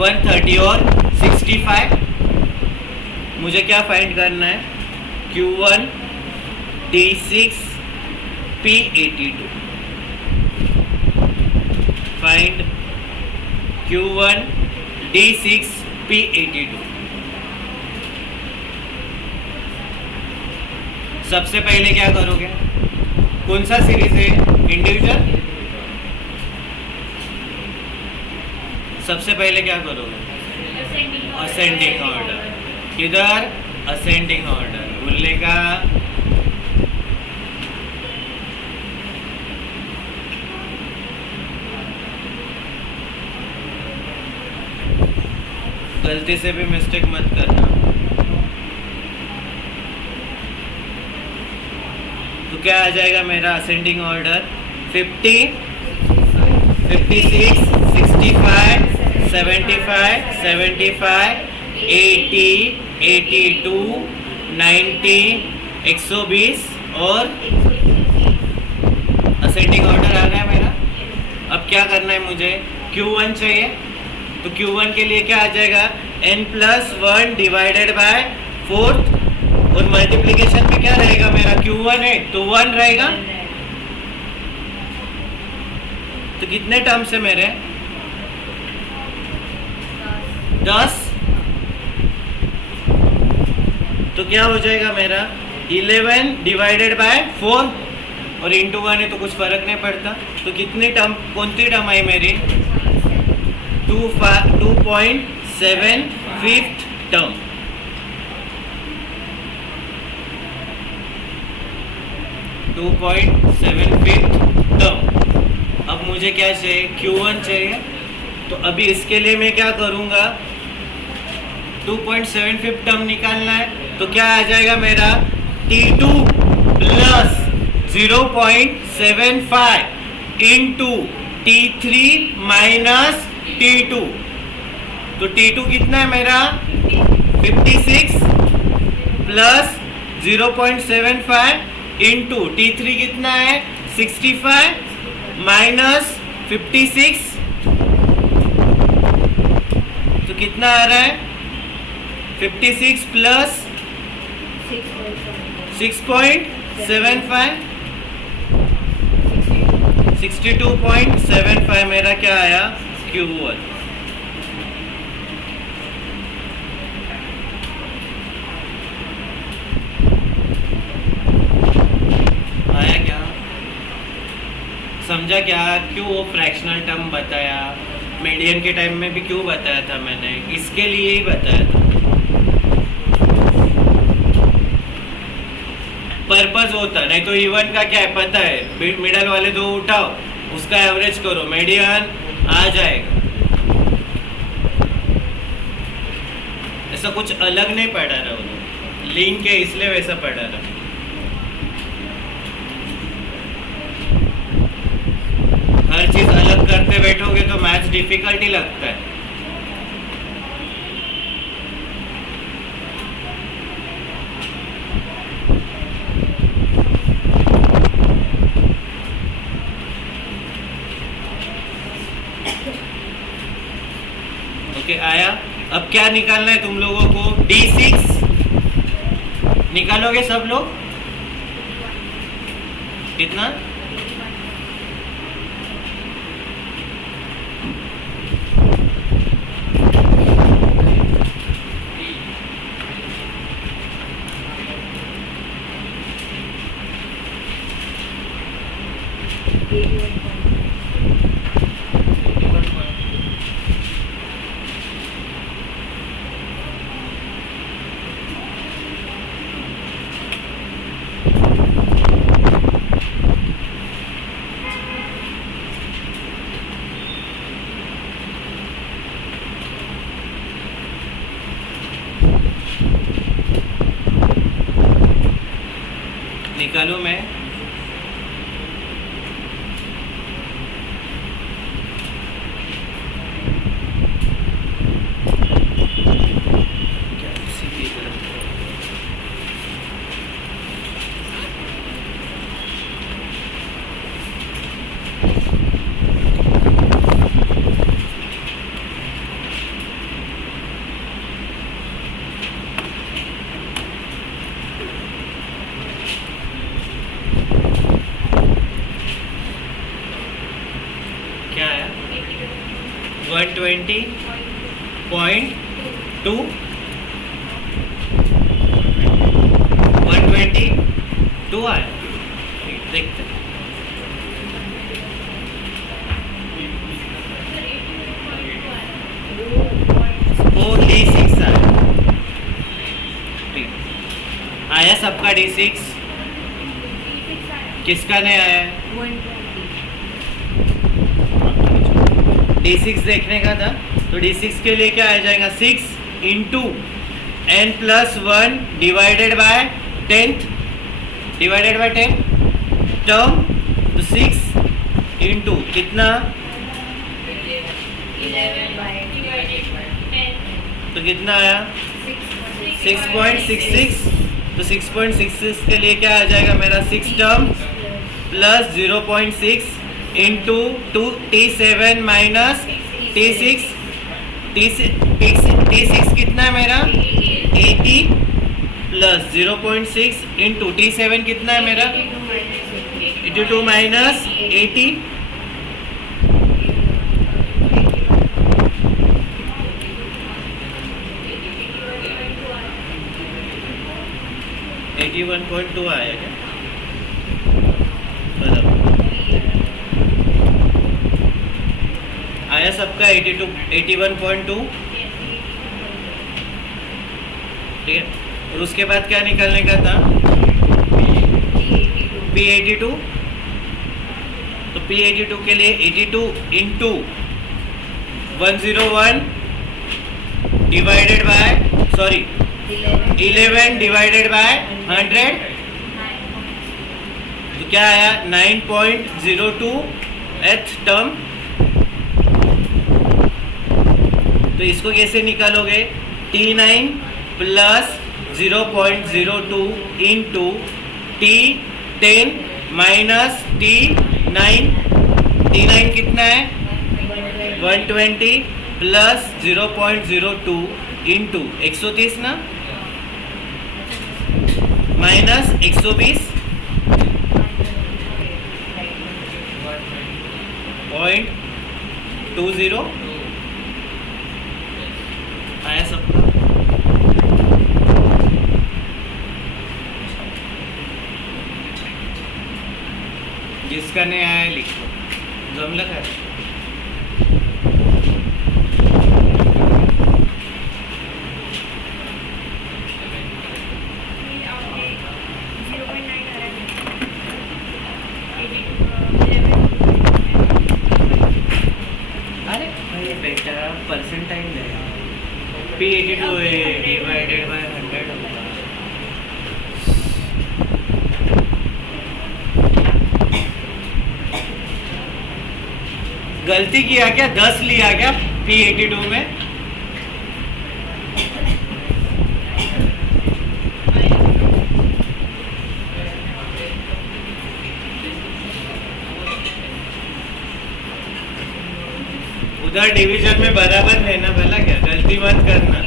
130 और 65। मुझे क्या फाइंड करना है, Q1 D6 P82। Find Q1 D6 P82। सबसे पहले क्या करोगे, कौन सा सीरीज है, इंडिविजुअल। सबसे पहले क्या करोगे, असेंडिंग ऑर्डर। किधर, असेंडिंग ऑर्डर। बोलने का गलती से भी मिस्टेक मत करना। तो क्या आ जाएगा मेरा असेंडिंग ऑर्डर, 50 56 65 75 75 80 82 90 120 और असेंडिंग ऑर्डर आ गया मेरा। अब क्या करना है मुझे, Q1 चाहिए, तो Q1 के लिए क्या आ जाएगा, n+1 डिवाइडेड बाय 4 और मल्टीप्लिकेशन में क्या रहेगा मेरा, Q1 है तो 1 रहेगा। तो कितने टर्म्स है मेरे, 10। तो क्या हो जाएगा मेरा, 11 डिवाइडेड बाय 4 और इंटू 1 है तो कुछ फर्क नहीं पड़ता। तो कितनी टर्म, कौन सी टर्म आई मेरी, 2.75 टर्म। टर्म। अब मुझे क्या चाहिए, Q1 चाहिए। तो अभी इसके लिए मैं क्या करूंगा, 2.75 टर्म निकालना है। तो क्या आ जाएगा मेरा, T2 plus 0.75 into T3 minus T2। तो T2 कितना है मेरा, 56 प्लस 0.75 इंटू T3 कितना है, 65 माइनस 56। तो कितना आ रहा है, 56 प्लस 6.75 62.75 मेरा क्या आया Q1। आया क्या, समझा क्या, क्यों वो फ्रैक्शनल टर्म बताया, मीडियन के टाइम में भी क्यों बताया था मैंने, इसके लिए ही बताया था। पर्पस होता, नहीं तो इवन का क्या है पता है, मिडल वाले दो उठाओ, उसका एवरेज करो, मीडियन आ जाएगा। ऐसा कुछ अलग नहीं पढ़ा रहा उन्होंने, लिंक है इसलिए वैसा पढ़ा रहा। हर चीज अलग करते बैठोगे तो मैथ्स डिफिकल्ट ही लगता है। ओके आया। अब क्या निकालना है तुम लोगों को, D6 निकालोगे सब लोग, कितना, निकालूं मैं, क्या आया 120.2 122 आया, देखते हैं। वो D6 आया, ठीक आया सबका D6, किसका नहीं आया है, D6 देखने का था, तो D6 के लिए क्या आ जाएगा, 6 into n+1 divided by 10 divided by 10 term, तो 6 इंटू कितना 11 तो कितना आया 6.66, तो 6.66 के लिए क्या आ जाएगा मेरा 6 term plus 0.6 into T7 minus T6, T6 कितना है मेरा 80 प्लस 0.6 इंटू T7 कितना है मेरा 82 माइनस 80, एटी 1.2 आया क्या, बराबर आया सबका 82 81.2, ठीक है। और उसके बाद क्या निकालने का था P82, तो P82 के लिए 82 into 101 divided by 11 divided by 100, तो क्या आया 9.02 एथ टर्म। तो इसको कैसे निकालोगे, T9 plus 0.02 into T10 minus T9, T9 कितना है 120 प्लस 0.02 इंटू 130 ना माइनस 120, 0.20 आया सबका? जिसका नहीं आया लिखो, जमलं काय? अरे भाई बेटा परसेंटाइल है, P82 डिवाइडेड बाय 100 होगा। गलती किया क्या? 10 लिया क्या P82 में? उधर डिवीजन में बराबर है ना, भला क्या गलती मत करना।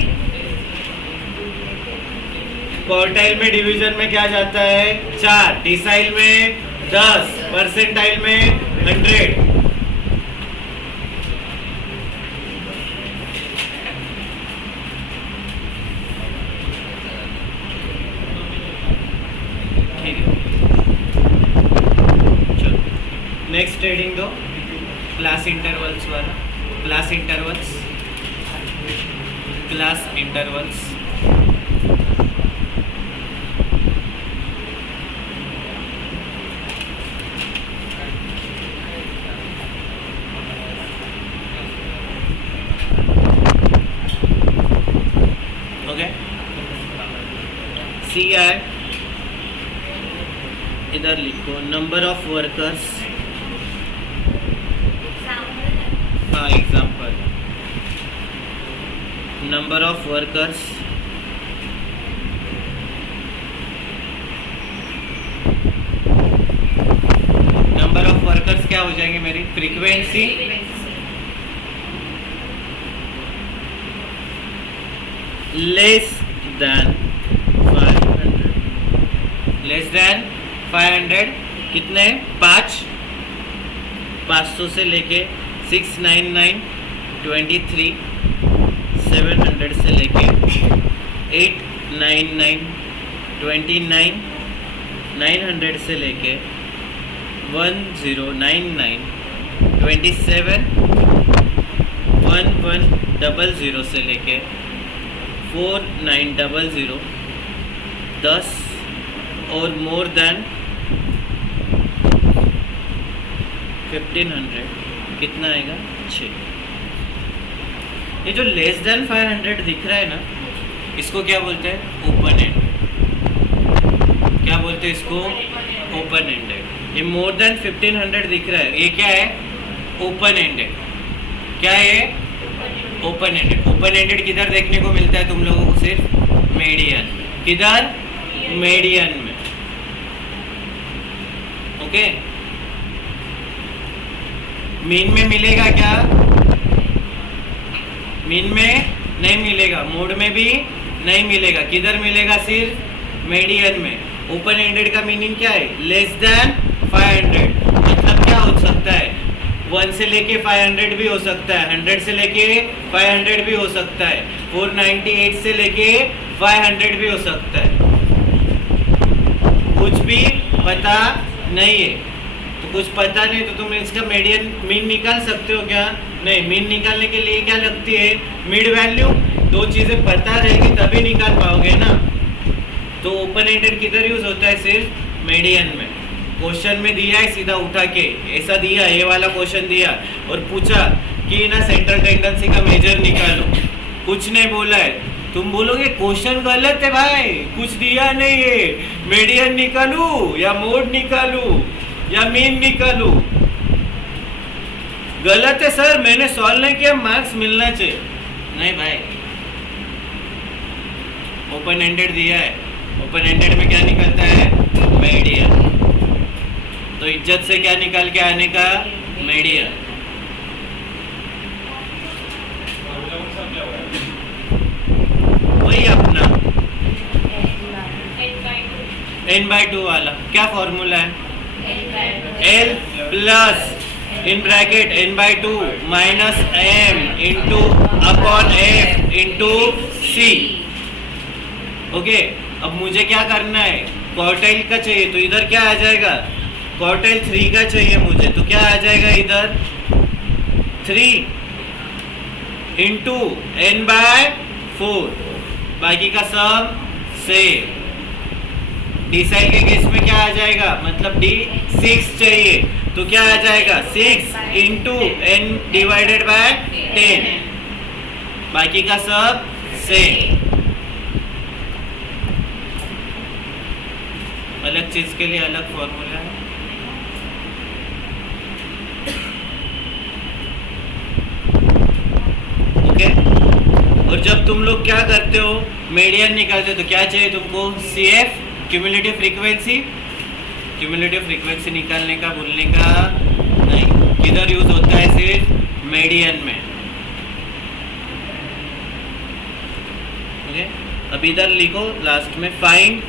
क्वार्टाइल में डिवीजन में क्या जाता है? 4, डिसाइल में 10, परसेंटाइल में 100। ठीक है, चलो नेक्स्ट रीडिंग दो, क्लास इंटरवल्स वाला। Class intervals okay. CI इधर लिखो, नंबर ऑफ वर्कर्स। हाँ, एग्जाम्पल, नंबर ऑफ वर्कर्स क्या हो जाएंगे मेरी? Frequency less than 500। कितने? 500 से लेके 699 23, 700 से लेके 899 29, 900 से लेके 1099 27, 1100 से लेके 4900 10 और मोर देन 1500 कितना आएगा? 6। ये जो लेस देन 500 दिख रहा है ना, इसको क्या बोलते हैं? Open and. क्या बोलते हैं इसको? Open ended. ये मोर देन 1500 दिख रहा है, ये क्या है? Open ended. क्या है? Open ended. ओपन एंडेड किधर देखने को मिलता है तुम लोगों को? सिर्फ मीडियन। किधर? मीडियन में। ओके, मीन में मिलेगा क्या? मीन में नहीं मिलेगा, मोड में भी नहीं मिलेगा। किधर मिलेगा? सिर्फ मीडियन में। ओपन एंडेड का मीनिंग क्या है? Less than 500। मतलब क्या हो सकता है? 1 से लेके 500 भी हो सकता है, 100 से लेके 500 भी हो सकता है, 498 से लेके 500 भी हो सकता है। कुछ भी पता नहीं है, तो कुछ पता नहीं तो तुम इसका मीडियन मीन निकाल सकते हो क्या? नहीं। मीन निकालने के लिए क्या लगती है? Mid value. दो चीजें पता रहेगी तभी निकाल पाओगे ना। तो ओपन एंडेड किधर यूज होता है? सिर्फ मीडियन में। क्वेश्चन में दिया है सीधा उठा के, ऐसा दिया, ये वाला क्वेश्चन दिया और पूछा कि ना सेंट्रल टेंडेंसी का मेजर निकालो, कुछ नहीं बोला है। तुम बोलोगे क्वेश्चन गलत है भाई, कुछ दिया नहीं है, मीडियन निकालू या मोड निकालू या मीन निकालू? गलत है सर, मैंने सॉल्व नहीं किया, मार्क्स मिलना चाहिए। नहीं भाई, ओपन एंडेड दिया है, ओपन एंडेड में क्या निकलता है? मीडियन। तो इज्जत से क्या निकाल के आने का? मीडियन। वही अपना n/2 वाला क्या फॉर्मूला है? L plus in bracket n/2 minus m into upon f into c। Okay, अब मुझे क्या करना है, क्वार्टाइल का चाहिए तो इधर क्या आ जाएगा, क्वार्टाइल 3 का चाहिए मुझे, तो क्या आ जाएगा इधर 3 इंटू n/4, बाकी का सब सेम। डिसाइड के केस में क्या आ जाएगा, मतलब D6 चाहिए तो क्या आ जाएगा 6 इंटू n डिवाइडेड बाय 10, बाकी का सब सेम। अलग चीज के लिए अलग फॉर्मूला है। ओके, और जब तुम लोग क्या करते हो, मीडियन निकालते हो तो क्या चाहिए तुमको, CF cumulative frequency. Cumulative frequency निकालने का भूलने का नहीं, किधर यूज होता है, सिर्फ मीडियन में। ओके, अब इधर लिखो लास्ट में, फाइंड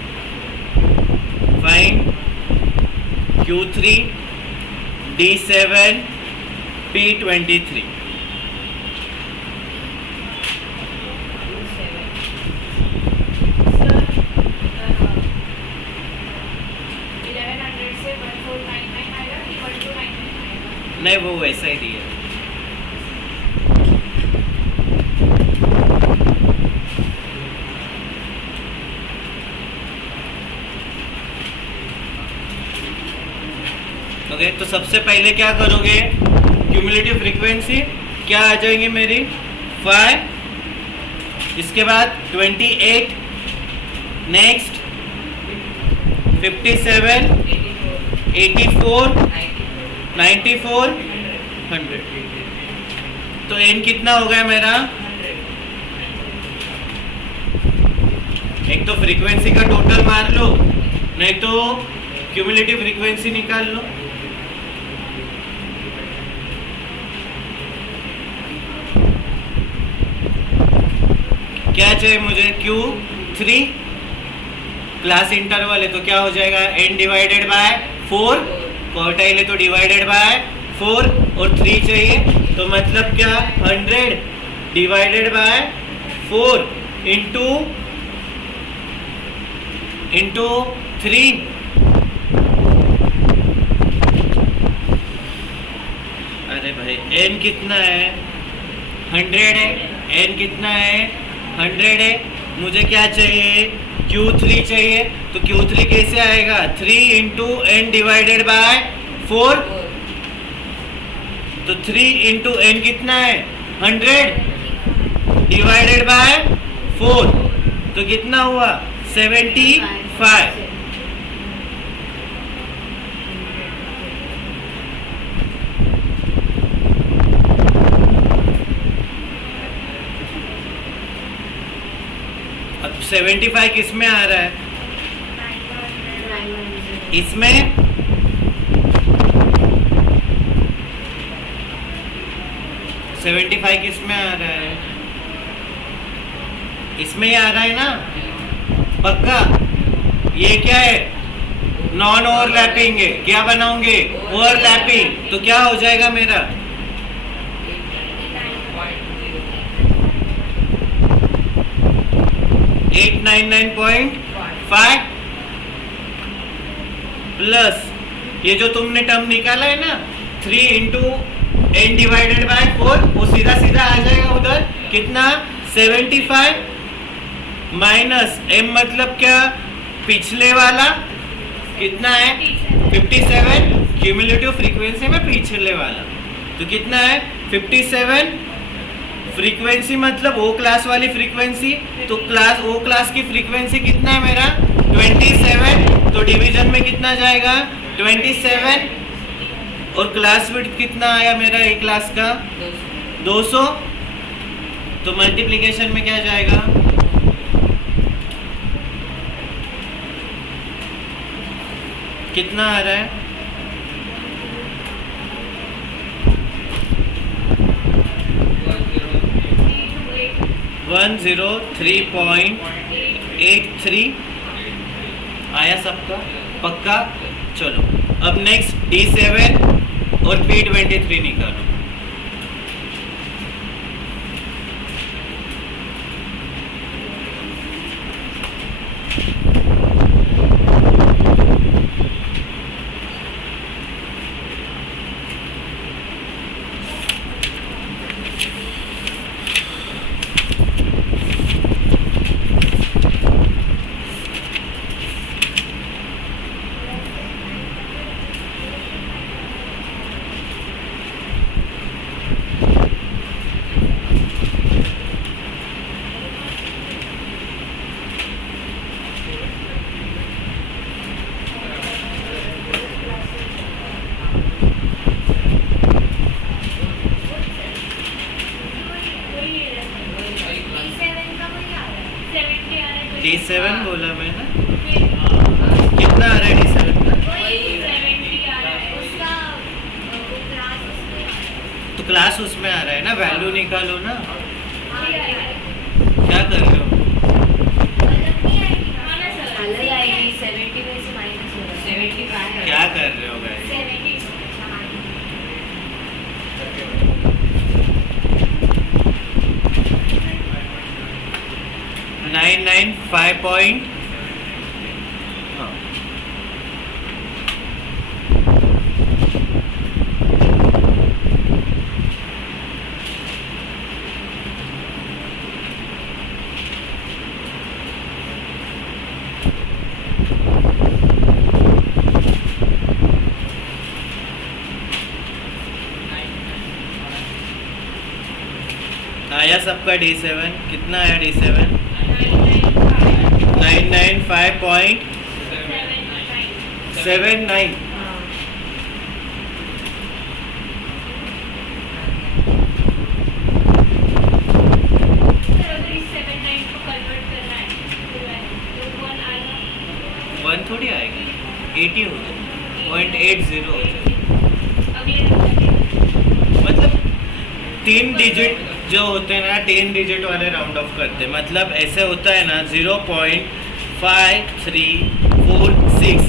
Q3 D7 P23। नहीं, वो वैसा ही दिया। ओके, तो सबसे पहले क्या करोगे, क्यूमुलेटिव फ्रीक्वेंसी क्या आ जाएंगी मेरी 5, इसके बाद 28, नेक्स्ट 57, 84, 94, 100। तो n कितना हो गया मेरा, एक तो फ्रीक्वेंसी का टोटल मार लो, नहीं तो क्यूमुलेटिव फ्रीक्वेंसी निकाल लो। क्या चाहिए मुझे, Q3 क्लास इंटरवल है तो क्या हो जाएगा, n डिवाइडेड बाय 4, क्वार्टाइल है तो डिवाइडेड बाय 4, और 3 चाहिए तो मतलब क्या 100 डिवाइडेड बाय 4 इंटू 3। अरे भाई n कितना है, 100 है, n कितना है 100 है, मुझे क्या चाहिए Q3 चाहिए, तो Q3 कैसे आएगा, 3 इंटू n डिवाइडेड बाय 4, तो 3 इंटू n कितना है 100 डिवाइडेड बाय 4, तो कितना हुआ 75। अब 75 किस में आ रहा है, इसमें 75 किस में आ रहा है, इसमें ही आ रहा है ना पक्का। ये क्या है, नॉन ओवरलैपिंग है, क्या बनाओगे ओवरलैपिंग, तो क्या हो जाएगा मेरा 899.5 प्लस ये जो तुमने टर्म निकाला है ना 3 इंटू n डिवाइडेड बाय 4, वो सीधा सीधा आ जाएगा उधर कितना 75 माइनस m मतलब क्या पिछले वाला कितना है 57, क्यूमुलेटिव फ्रीक्वेंसी में पिछले वाला तो कितना है 57, फ्रीक्वेंसी मतलब ओ क्लास वाली फ्रीक्वेंसी, तो क्लास ओ क्लास की फ्रीक्वेंसी कितना है मेरा 27, तो डिवीजन में कितना जाएगा 27, और क्लास विड्थ कितना आया मेरा ए क्लास का 200, तो मल्टीप्लिकेशन में क्या जाएगा कितना आ रहा है 103.83 आया सबका पक्का। चलो अब नेक्स्ट D7 और P23 निकालो। D7 बोला मैंने, कितना आ रहा है D7 का? तो क्लास उसमें आ रहा है ना, वैल्यू निकालो ना। क्या कर रहे हो? क्या कर रहे हो गाइस? 995 पॉइंट, हाँ। आया सबका D7, कितना आया D7? 995.79। वन थोड़ी आएगी, 80 हो जाए, 0.80 हो जाए। मतलब 3 डिजिट जो होते हैं ना, 10 डिजिट वाले राउंड ऑफ करते हैं। मतलब ऐसे होता है ना 0.5346,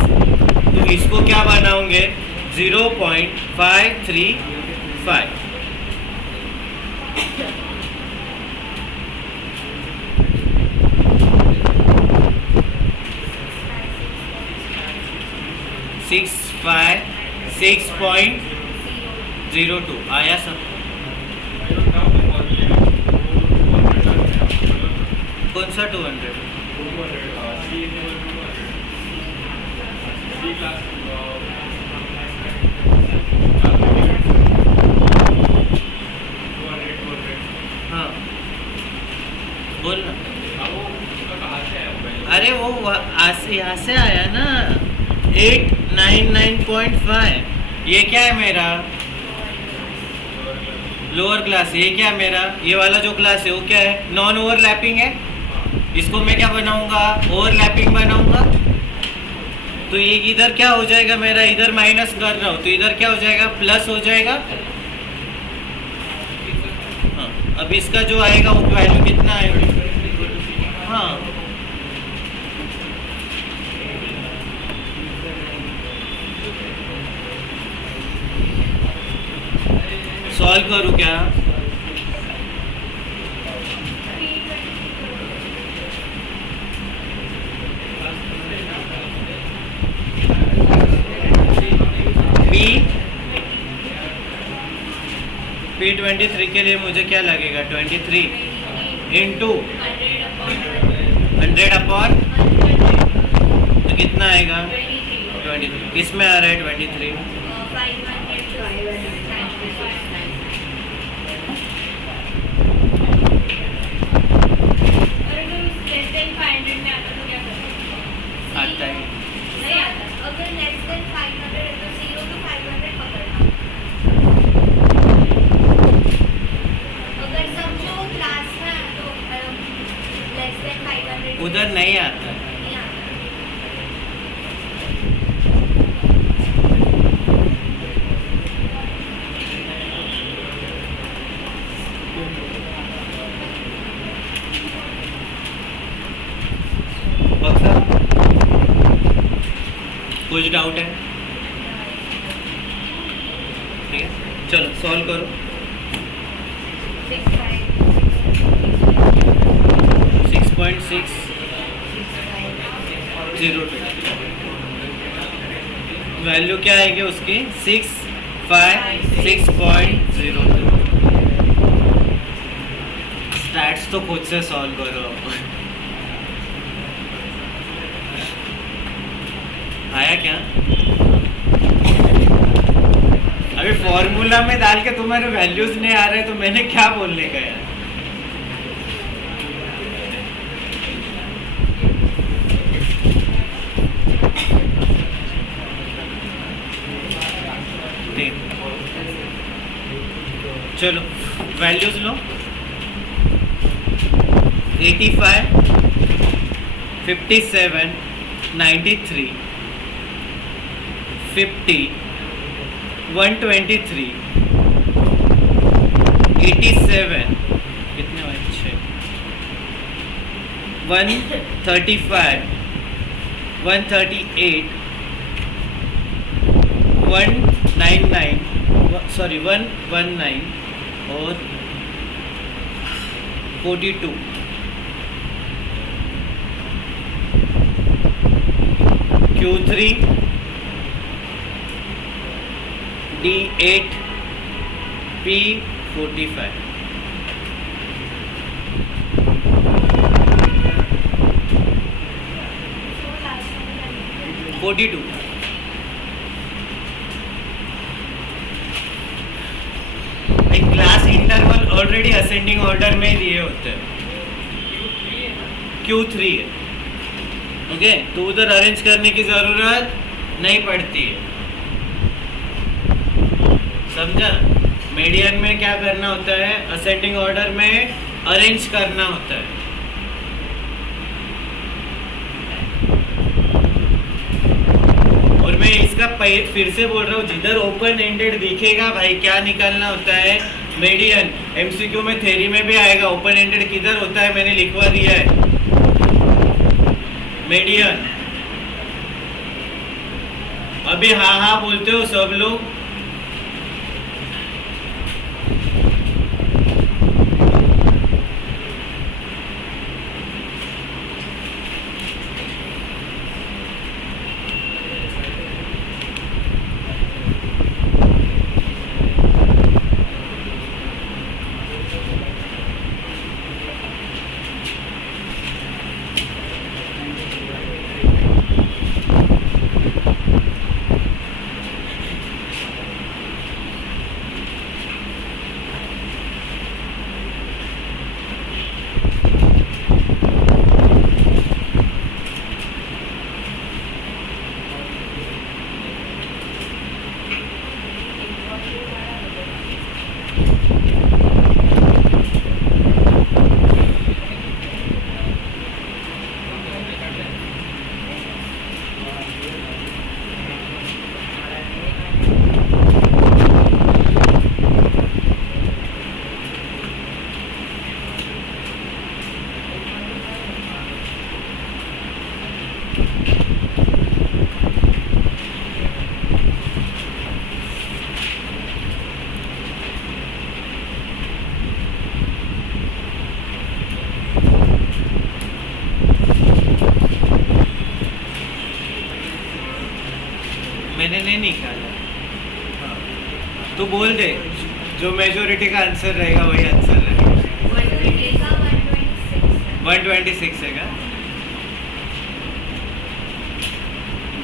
तो इसको क्या बनाओगे? 0.535। सिक्स 6.02 आया सब? कौन सा 200? हाँ बोल ना। अरे वो यहाँ से आया ना, 899.5। ये क्या है मेरा? Lower class. ये क्या है मेरा? ये वाला जो क्लास है वो क्या है? नॉन ओवरलैपिंग है। इसको मैं क्या बनाऊंगा? ओवरलैपिंग बनाऊंगा। तो ये इधर क्या हो जाएगा मेरा? इधर माइनस कर रहा हूँ तो इधर क्या हो जाएगा? प्लस हो जाएगा। हाँ, अब इसका जो आएगा वो वैल्यू कितना आएगा? हाँ, सॉल्व करूँ क्या? P23 के लिए मुझे क्या लगेगा? 23 इंटू 100/, तो कितना आएगा? 23। किस में आ रहा है 23? आता है। अगर लेस देन 500 है तो 0 to 500 पकड़ना। अगर सब जो क्लास में है तो लेस देन 500 उधर नहीं आता। नहीं आता। कुछ डाउट है? चलो सॉल्व करो. 6.602. वैल्यू क्या आएगी उसकी? 656.02. स्टैट्स तो खुद से सॉल्व करो. आया क्या? अभी फॉर्मूला में डाल के तुम्हारे वैल्यूज नहीं आ रहे तो मैंने क्या बोलने का यार. चलो वैल्यूज लो. 85, 57, 93, 50, 123, 87, कितने हुए? 135, 138, 199, 119 और 42. Q3, D8, P45. Class interval already ascending order में दिए होते हैं. Q3 है. ओके तो उधर अरेंज करने की जरूरत नहीं पड़ती है. समझा? मीडियन में क्या करना होता है? असेंडिंग ऑर्डर में अरेंज करना होता है. और मैं इसका फिर से बोल रहा हूँ, जिधर ओपन एंडेड दिखेगा भाई क्या निकालना होता है? मीडियन. एमसीक्यू में थ्योरी में भी आएगा. ओपन एंडेड किधर होता है मैंने लिखवा दिया है. मीडियन. अभी हाँ हाँ बोलते हो सब लोग. मैंने नहीं निकाला. तू बोल दे जो मेजोरिटी का आंसर रहेगा वही आंसर रहेगा. 126 है क्या?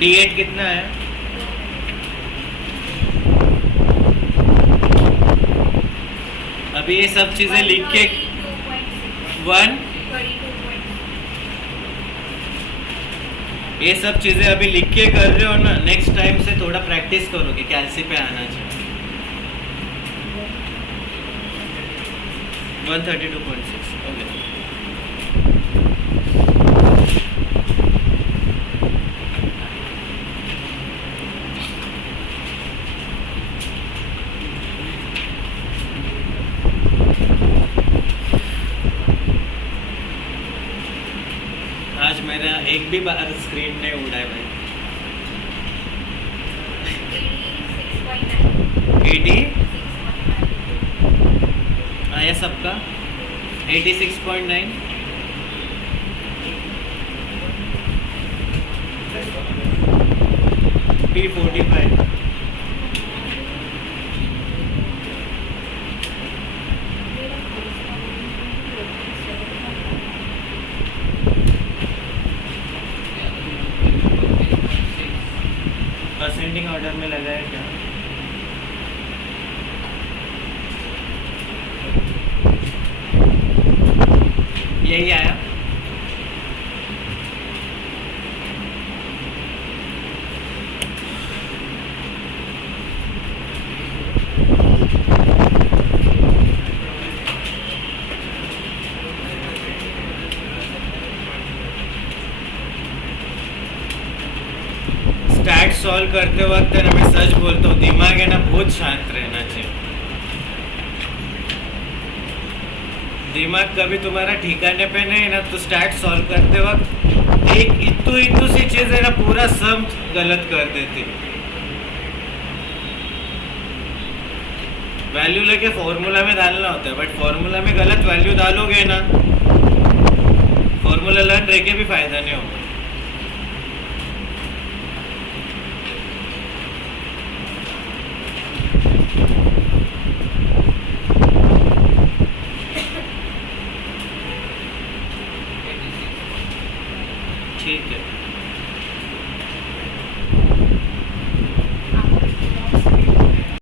D8 कितना है? अभी ये सब चीजें लिख के 1 ये सब चीजें अभी लिख के कर रहे हो ना. नेक्स्ट टाइम से थोड़ा प्रैक्टिस करो कि कैलसी पे आना चाहिए. 132.6. ओके. आज मेरा एक भी बार स्क्रीन नहीं उड़ा है भाई. 86.9. 80 सबका 86.9 P45 असेंडिंग ऑर्डर में लगा है क्या? यही आया। स्टैट सॉल्व करते वक्त है ना, मैं सच बोलता हूँ, दिमाग है ना बहुत शांत रहना चाहिए। दिमाग कभी तुम्हारा ठिकाने पे नहीं ना तो स्टैट सॉल्व करते वक्त एक इतू इतू सी चीज है ना पूरा सब गलत कर देती। वैल्यू लेके फॉर्मूला में डालना होता है, बट फॉर्मूला में गलत वैल्यू डालोगे ना, फॉर्मूला लर्न रह के भी फायदा नहीं होगा। ठीक है।